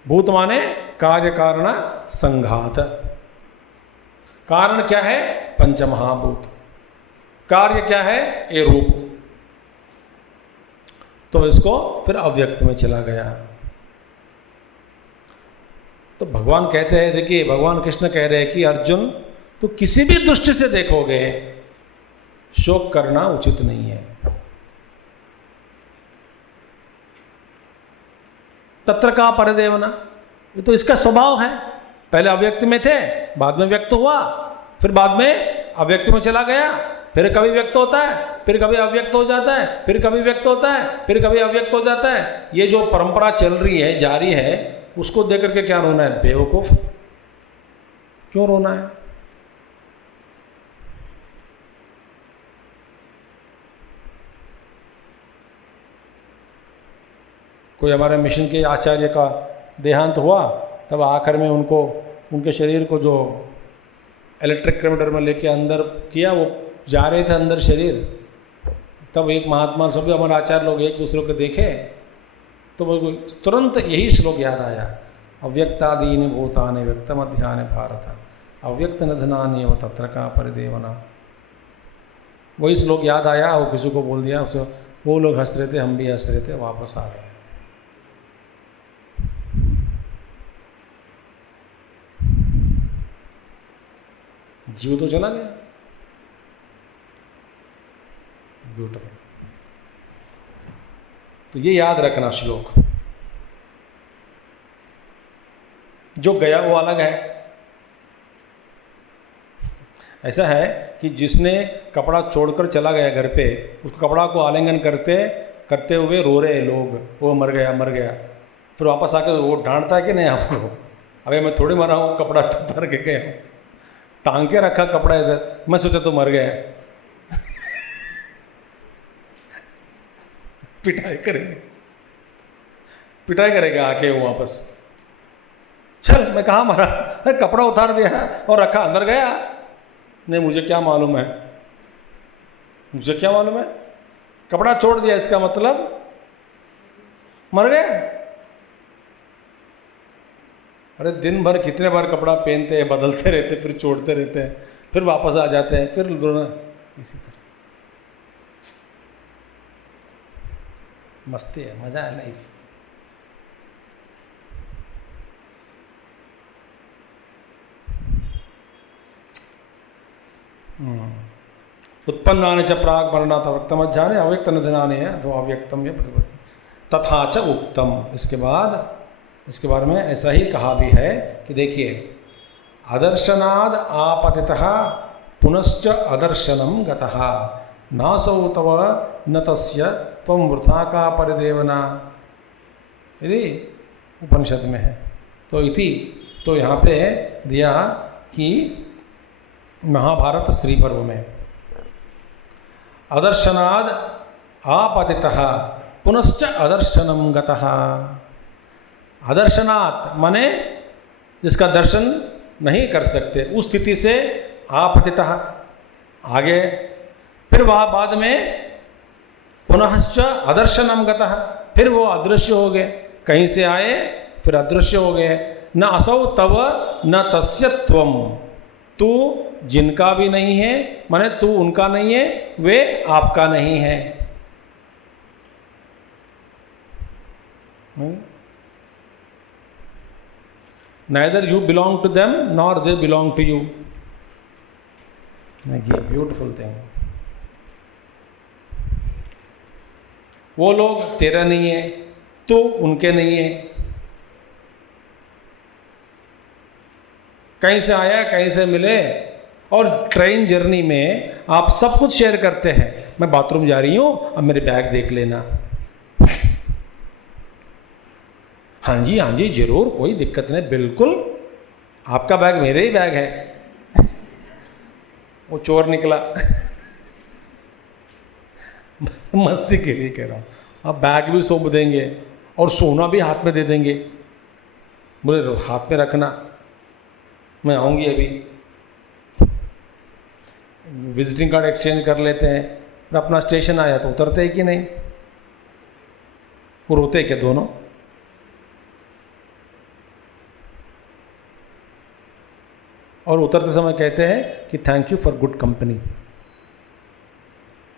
भूत माने कार्य कारण संघात, कारण क्या है पंचमहाभूत, कार्य क्या है ये रूप, तो इसको फिर अव्यक्त में चला गया। तो भगवान कहते हैं, देखिए भगवान कृष्ण कह रहे हैं कि अर्जुन तो किसी भी दृष्टि से देखोगे शोक करना उचित नहीं है। तत्र का परिदेवना, ये तो इसका स्वभाव है, पहले अव्यक्त में थे, बाद में व्यक्त हुआ, फिर बाद में अव्यक्त में चला गया, फिर कभी व्यक्त होता है, फिर कभी अव्यक्त हो जाता है, फिर कभी व्यक्त होता है, फिर कभी अव्यक्त हो जाता है। ये जो परंपरा चल रही है, जारी है, उसको देख करके क्या रोना है, बेवकूफ, क्यों रोना है? कोई हमारे मिशन के आचार्य का देहांत हुआ, तब आखिर में उनको उनके शरीर को जो इलेक्ट्रिक किलोमीटर में लेके अंदर किया, वो जा रहे थे अंदर शरीर, तब एक महात्मा, सभी हमारे आचार्य लोग एक दूसरे को देखे तो वो तुरंत यही श्लोक याद आया, अव्यक्तादीनि भूतानि व्यक्तमध्यानि भारत अव्यक्त निधनानि एव तत्र का परिदेवना। वही श्लोक याद आया, वो किसी को बोल दिया, उसे वो लोग हंस रहे थे, हम भी हंस रहे थे, वापस आ गए। जीव तो चला गया। ब्यूटीफुल। तो ये याद रखना श्लोक, जो गया वो अलग है। ऐसा है कि जिसने कपड़ा छोड़कर चला गया घर पे, उस कपड़ा को आलिंगन करते करते हुए रो रहे लोग, वो मर गया मर गया, फिर वापस आकर वो डांटता है कि नहीं आपको, अबे मैं थोड़ी मरा हूँ, कपड़ा तो उतार के गया, टांग के रखा कपड़ा इधर, मैं सोचा तो मर गया। पिटाई करेंगे, पिटाई करेगा आके वो वापस। चल मैं कहाँ मारा, अरे कपड़ा उतार दिया और रखा, अंदर गया। नहीं मुझे क्या मालूम है, मुझे क्या मालूम है, कपड़ा छोड़ दिया इसका मतलब मर गए। अरे दिन भर कितने बार कपड़ा पहनते हैं, बदलते रहते, फिर छोड़ते रहते हैं, फिर वापस आ जाते हैं, फिर दोनों इसी तरह। मस्ती है, मजा है लाइफ। उत्पन्नानि च प्राक् मरणात् अव्यक्तमध्याने अव्यक्त निधनानि है तो अव्यक्तम ये प्रतिपत्ति तथा च उक्तम। इसके बाद इसके बारे में ऐसा ही कहा भी है कि देखिए, अदर्शनाद आपतितः पुनश्च अदर्शनम गतः नासौ तव न तस्य त्वं वृथा का परिदेवना, यदि उपनिषद में है। तो इति तो यहाँ पे दिया कि महाभारत स्त्री पर्व में अदर्शनाद आपतितः पुनश्च अदर्शनम गतः। अदर्शनात् माने जिसका दर्शन नहीं कर सकते, उस स्थिति से आपतितः आगे, फिर वह बाद में पुनश्च अदर्शनम गतः, फिर वो अदृश्य हो गए, कहीं से आए फिर अदृश्य हो गए। न असौ तव न तस्य त्वम, तू जिनका भी नहीं है, माने तू उनका नहीं है, वे आपका नहीं है। Neither you belong to them nor they belong to you. Beautiful thing. वो लोग तेरा नहीं है, तू उनके नहीं है। कहीं से आया, कहीं से मिले, और ट्रेन जर्नी में आप सब कुछ शेयर करते हैं। मैं बाथरूम जा रही हूं, अब मेरे बैग देख लेना। हाँ जी जरूर, कोई दिक्कत नहीं, बिल्कुल आपका बैग मेरे ही बैग है। वो चोर निकला मस्ती के लिए कह रहा हूँ। अब बैग भी सौंप देंगे और सोना भी हाथ में दे देंगे, बोले हाथ में रखना, मैं आऊँगी अभी। विजिटिंग कार्ड एक्सचेंज कर लेते हैं, फिर अपना स्टेशन आया तो उतरते हैं कि नहीं, वो रोते क्या दोनों। और उतरते समय कहते हैं कि thank you for good company.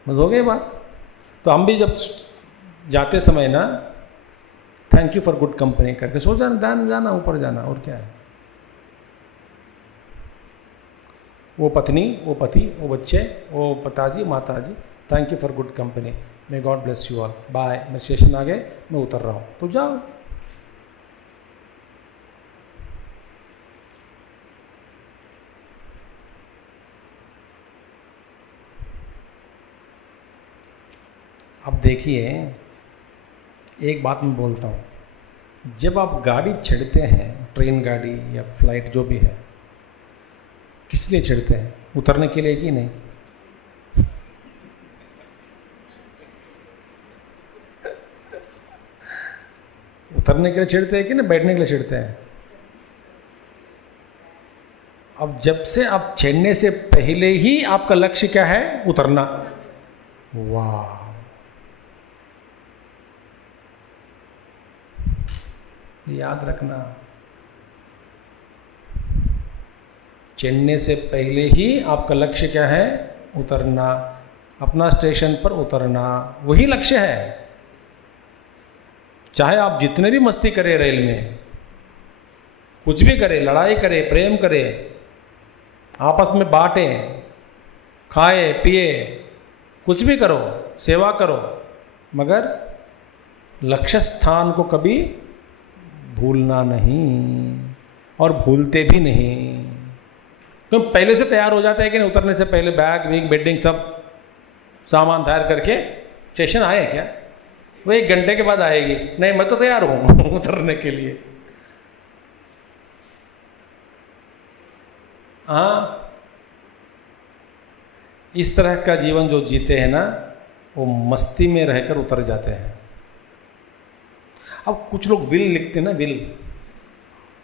बस हो गई बात। तो हम भी जब जाते समय ना thank you for good company करके सो जाना ऊपर जाना, और क्या है। वो पत्नी, वो पति, वो बच्चे, वो पिताजी, माताजी, thank you for good company, may God bless you all, bye. मैं स्टेशन आ गए, मैं उतर रहा हूँ, तो जाओ। अब देखिए, एक बात मैं बोलता हूँ, जब आप गाड़ी चढ़ते हैं, ट्रेन गाड़ी या फ्लाइट जो भी है, किस लिए चढ़ते हैं? उतरने के लिए कि नहीं? उतरने के लिए चढ़ते हैं कि ना बैठने के लिए चढ़ते हैं? अब जब से आप चढ़ने से पहले ही आपका लक्ष्य क्या है? उतरना। वाह, याद रखना, चढ़ने से पहले ही आपका लक्ष्य क्या है? उतरना, अपना स्टेशन पर उतरना, वही लक्ष्य है। चाहे आप जितने भी मस्ती करें रेल में, कुछ भी करें, लड़ाई करें, प्रेम करें, आपस में बांटें, खाए पिए, कुछ भी करो, सेवा करो, मगर लक्ष्य स्थान को कभी भूलना नहीं, और भूलते भी नहीं। तो पहले से तैयार हो जाता है कि नहीं? उतरने से पहले बैग वीग बेडिंग सब सामान तैयार करके स्टेशन आए क्या? वो 1 घंटे के बाद आएगी। नहीं, मैं तो तैयार हूँ उतरने के लिए। हाँ, इस तरह का जीवन जो जीते हैं ना, वो मस्ती में रहकर उतर जाते हैं। अब कुछ लोग विल लिखते हैं ना, विल,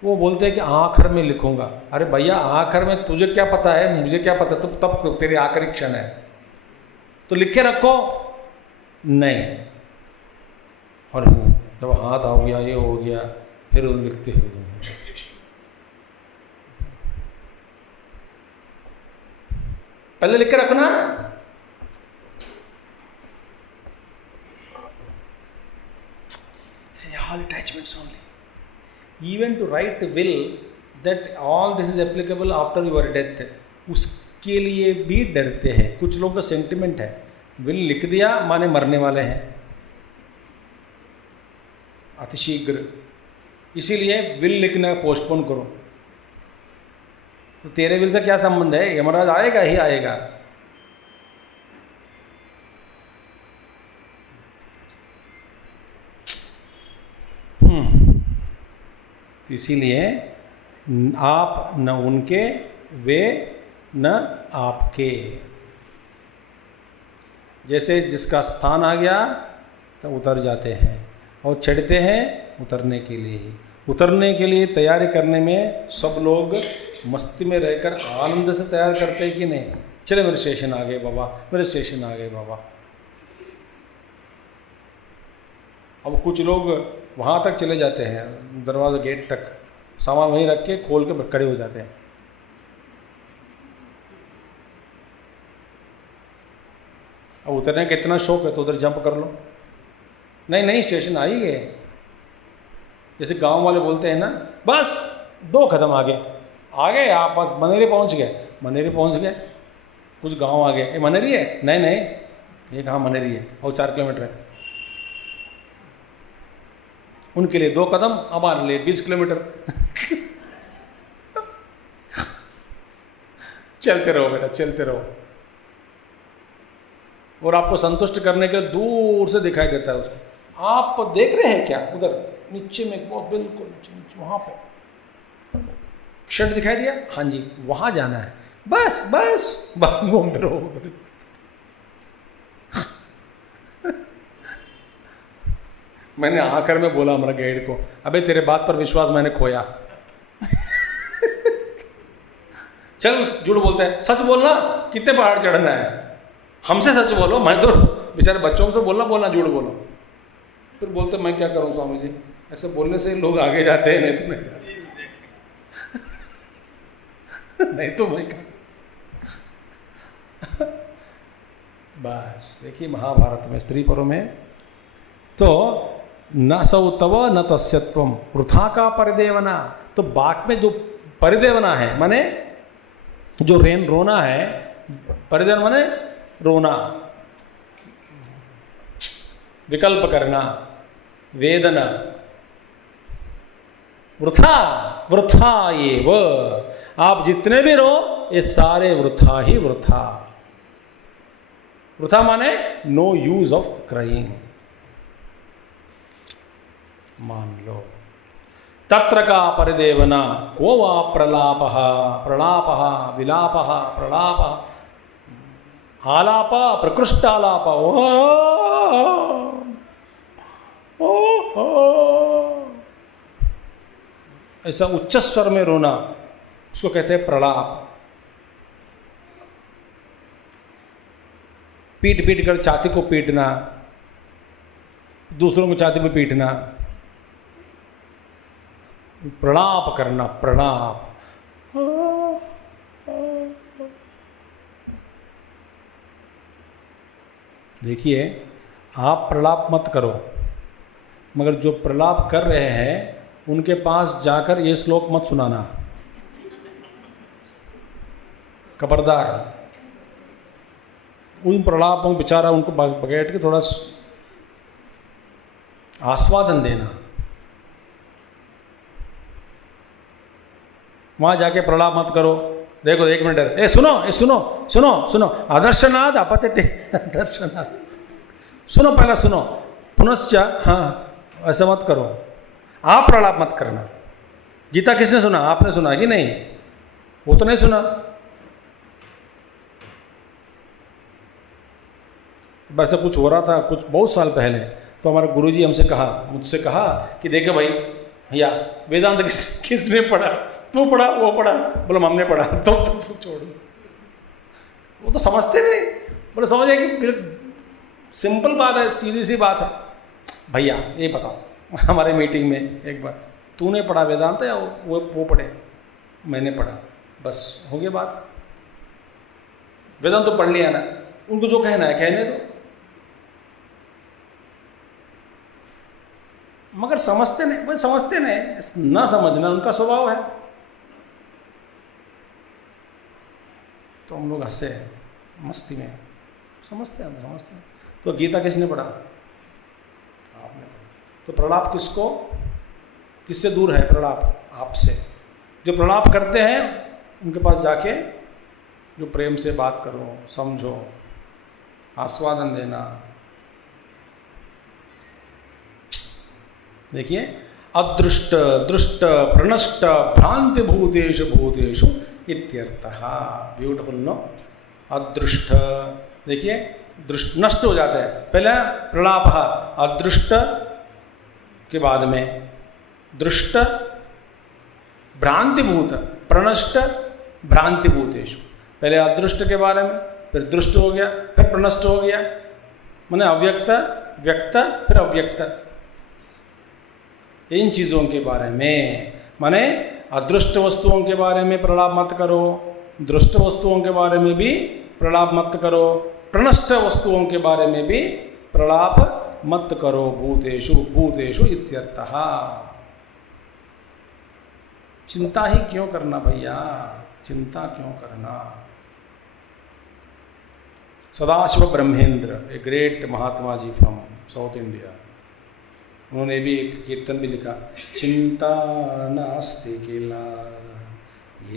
वो बोलते हैं कि आखिर में लिखूंगा। अरे भैया आखिर में तुझे क्या पता है, मुझे क्या पता, तब तो तेरी आखिरी क्षण है, तो लिखे रखो। नहीं, और जब हाथ हो गया, ये हो गया, फिर वो लिखते हुए पहले लिख के रखना। All attachments only. Even to write will that all this is applicable after your death, उसके लिए भी डरते हैं। कुछ लोगों का सेंटिमेंट है, विल लिख दिया माने मरने वाले हैं अतिशीघ्र, इसीलिए विल लिखना पोस्टपोन करो। तो तेरे विल से क्या संबंध है, यमराज आएगा ही आएगा। तो इसीलिए आप न उनके, वे न आपके। जैसे जिसका स्थान आ गया तो उतर जाते हैं और चढ़ते हैं उतरने के लिए। उतरने के लिए तैयारी करने में सब लोग मस्ती में रहकर आनंद से तैयार करते हैं कि नहीं, चले मेरे स्टेशन आ गए बाबा, मेरे स्टेशन आ गए बाबा। अब कुछ लोग वहाँ तक चले जाते हैं, दरवाज़ा गेट तक, सामान वहीं रख के खोल के खड़े हो जाते हैं। अब उतरने का इतना शौक है तो उधर जंप कर लो। नहीं नहीं, स्टेशन आ ही गए। जैसे गांव वाले बोलते हैं ना, बस 2 कदम आगे आ गए आप, बस मनेरी पहुंच गए। मनेरी पहुंच गए, कुछ गांव आ गए, ये मनेरी है? नहीं नहीं, ये कहाँ मनेरी है, और 4 किलोमीटर है। उनके लिए 2 कदम, हमारे लिए 20 किलोमीटर। चलते रहो बेटा, चलते रहो। और आपको संतुष्ट करने के दूर से दिखाई देता है उसको। आप देख रहे हैं क्या, उधर नीचे में, बहुत बिल्कुल नीचे नीचे वहाँ पे शर्ट दिखाई दिया? हाँ जी, वहाँ जाना है। बस बस घूमते रहो उधर। मैंने आकर में बोला हमारा गाइड को, अबे तेरे बात पर विश्वास मैंने खोया। चल झूठ बोलते हैं, सच बोलना, कितने पहाड़ चढ़ना है, हमसे सच बोलो। मैं तो बेचारे बच्चों से बोलना झूठ बोलो। फिर बोलते मैं क्या करूं स्वामी जी, ऐसे बोलने से लोग आगे जाते हैं, नहीं तो नहीं जाते। नहीं तो मैं क्या। बस देखिए महाभारत में स्त्री पर्व में तो न सौ तव न तस्यत्वम, वृथा का परिदेवना। तो बाक में जो परिदेवना है माने जो रोना है, परिदेवना माने रोना, विकल्प करना, वेदना, वृथा वृथा ये वो, आप जितने भी रो ये सारे वृथा ही वृथा। वृथा माने नो यूज ऑफ क्राइंग। मान लो तत्र का परिदेवना को वा प्रलापः प्रलापः विलापः प्रलापः आलाप प्रकृष्टालाप, ऐसा उच्च स्वर में रोना, उसको कहते हैं प्रलाप। पीट पीट कर छाती को पीटना, दूसरों को छाती में पीटना, प्रलाप करना, प्रलाप। देखिए आप प्रलाप मत करो, मगर जो प्रलाप कर रहे हैं उनके पास जाकर ये श्लोक मत सुनाना, खबरदार। उन प्रलापों बेचारा उनको बैठ के थोड़ा आस्वादन देना। वहाँ जाके प्रलाप मत करो। देखो 1 मिनट, ए सुनो, ए सुनो सुनो सुनो, अदर्शनाद अपतते, अदर्शनाद सुनो, पहला सुनो, पुनश्च, हाँ ऐसा मत करो। आप प्रलाप मत करना। गीता किसने सुना? आपने सुना कि नहीं? वो तो नहीं सुना। वैसे कुछ हो रहा था कुछ बहुत साल पहले, तो हमारे गुरुजी मुझसे कहा कि देखे भाई भैया वेदांत किसने पढ़ा, तू पढ़ा वो पढ़ा, बोला हमने पढ़ा, तो छोड़ो, वो तो समझते नहीं, बोले समझे कि सिंपल बात है, सीधी सी बात है, भैया ये बताओ हमारे मीटिंग में एक बार तूने पढ़ा वेदांत या वो पढ़े, मैंने पढ़ा, बस हो गया बात, वेदांत तो पढ़ लिया ना, उनको जो कहना है कहने दो, मगर समझते नहीं, भाई समझते नहीं, ना समझना उनका स्वभाव है। तो हम लोग हंसे मस्ती में, समझते हैं। तो गीता किसने पढ़ा? आपने पढ़ा। तो प्रलाप किससे दूर है? प्रलाप आपसे। जो प्रलाप करते हैं उनके पास जाके जो प्रेम से बात करो, समझो, आस्वादन देना। देखिए, अदृष्ट दृष्ट प्रणष्ट भ्रांति भूतेषु भूतेषु इत्यर्थः। Beautiful no? अदृष्ट, देखिए दृष्ट नष्ट हो जाता है, पहले प्रलाप, अदृष्ट के बाद में दृष्ट भ्रांतिभूत, प्रणष्ट भ्रांतिभूतेषु। पहले अदृष्ट के बारे में, फिर दृष्ट हो गया, फिर प्रणष्ट हो गया, माने अव्यक्त, व्यक्त, फिर अव्यक्त, इन चीज़ों के बारे में। माने अदृष्ट वस्तुओं के बारे में प्रलाप मत करो, दृष्ट वस्तुओं के बारे में भी प्रलाप मत करो, प्रणष्ट वस्तुओं के बारे में भी प्रलाप मत करो। भूतेषु भूतेषु इत्यर्थः। चिंता ही क्यों करना भैया, चिंता क्यों करना? Sadashiva Brahmendra, a great mahatma ji from South India, उन्होंने भी एक कीर्तन भी लिखा, चिंता नास्ति किला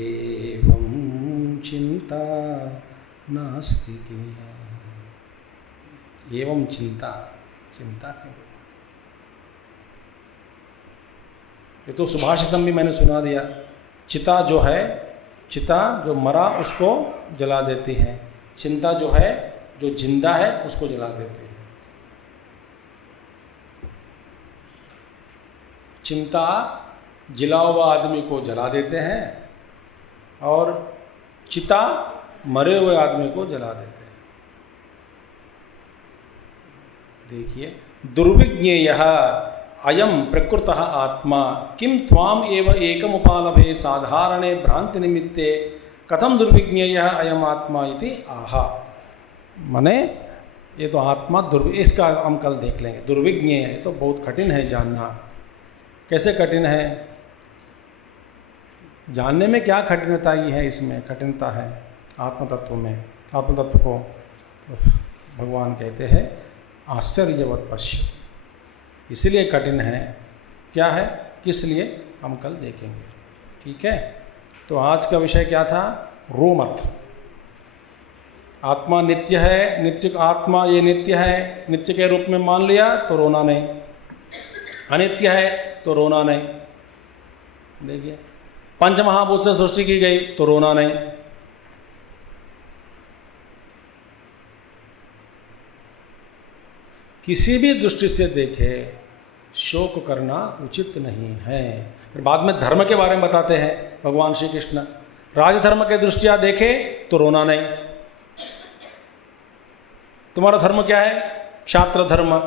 एवं चिंता नास्ति किला, एवं चिंता, चिंता क्यों? ये तो सुभाषितम भी मैंने सुना दिया। चिता जो है, चिता जो मरा उसको जला देती है, चिंता जो है जो जिंदा है उसको जला देती है। चिंता जिला हुआ आदमी को जला देते हैं और चिता मरे हुए आदमी को जला देते हैं। देखिए, दुर्विज्ञेयः अयम प्रकृतः आत्मा किम त्वाम एव एकम उपालभे साधारणे भ्रांति निमित्ते कथम दुर्विज्ञेयः अयम आत्मा इति आहा। माने ये तो आत्मा इसका हम कल देख लेंगे। दुर्विज्ञेय है तो बहुत कठिन है जानना। कैसे कठिन है? जानने में क्या कठिनता ही है? इसमें कठिनता है आत्मतत्व में। आत्मतत्व को भगवान कहते हैं आश्चर्यवत पश्य, इसलिए कठिन है। क्या है, किस लिए, हम कल देखेंगे। ठीक है, तो आज का विषय क्या था? रो मत। आत्मा नित्य है, नित्य आत्मा ये नित्य है, नित्य के रूप में मान लिया तो रोना नहीं, अनित्य है तो रोना नहीं। देखिए, पंच महाभूत से सृष्टि की गई तो रोना नहीं। किसी भी दृष्टि से देखे शोक करना उचित नहीं है। फिर बाद में धर्म के बारे में बताते हैं भगवान श्री कृष्ण। राजधर्म के दृष्टिया देखे तो रोना नहीं। तुम्हारा धर्म क्या है? क्षात्र धर्म,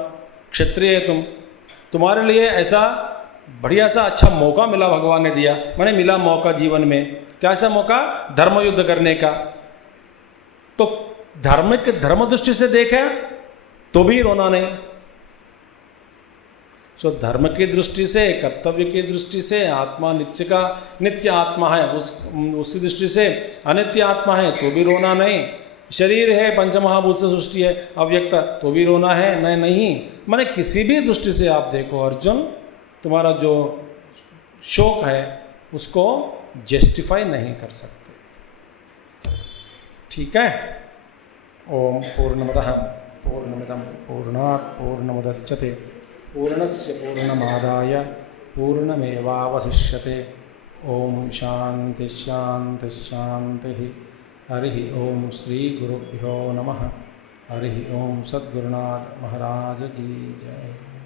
क्षत्रिय है तुम्हारे लिए ऐसा बढ़िया सा अच्छा मौका मिला, भगवान ने दिया। मैंने मिला मौका जीवन में। कैसा मौका? धर्म युद्ध करने का। तो धर्म दृष्टि से देखे तो भी रोना नहीं। सो धर्म की दृष्टि से, कर्तव्य की दृष्टि से आत्मा नित्य आत्मा है, उसी दृष्टि से अनित्य आत्मा है तो भी रोना नहीं। शरीर है, पंचमहाभूत से सृष्टि है, अव्यक्त, तो भी रोना है? नहीं। माने किसी भी दृष्टि से आप देखो अर्जुन, तुम्हारा जो शोक है उसको जस्टिफाई नहीं कर सकते। ठीक है। ओम पूर्णमदः पूर्णमिदं पूर्णात् पूर्णमुदच्यते पूर्णस्य पूर्णमादाय पूर्णमेवावशिष्यते। ओम शांति शांति शांति। हरि ओम श्री गुरुभ्यो नमः। हरि ओम। सद्गुरुनाथ महाराज की जय।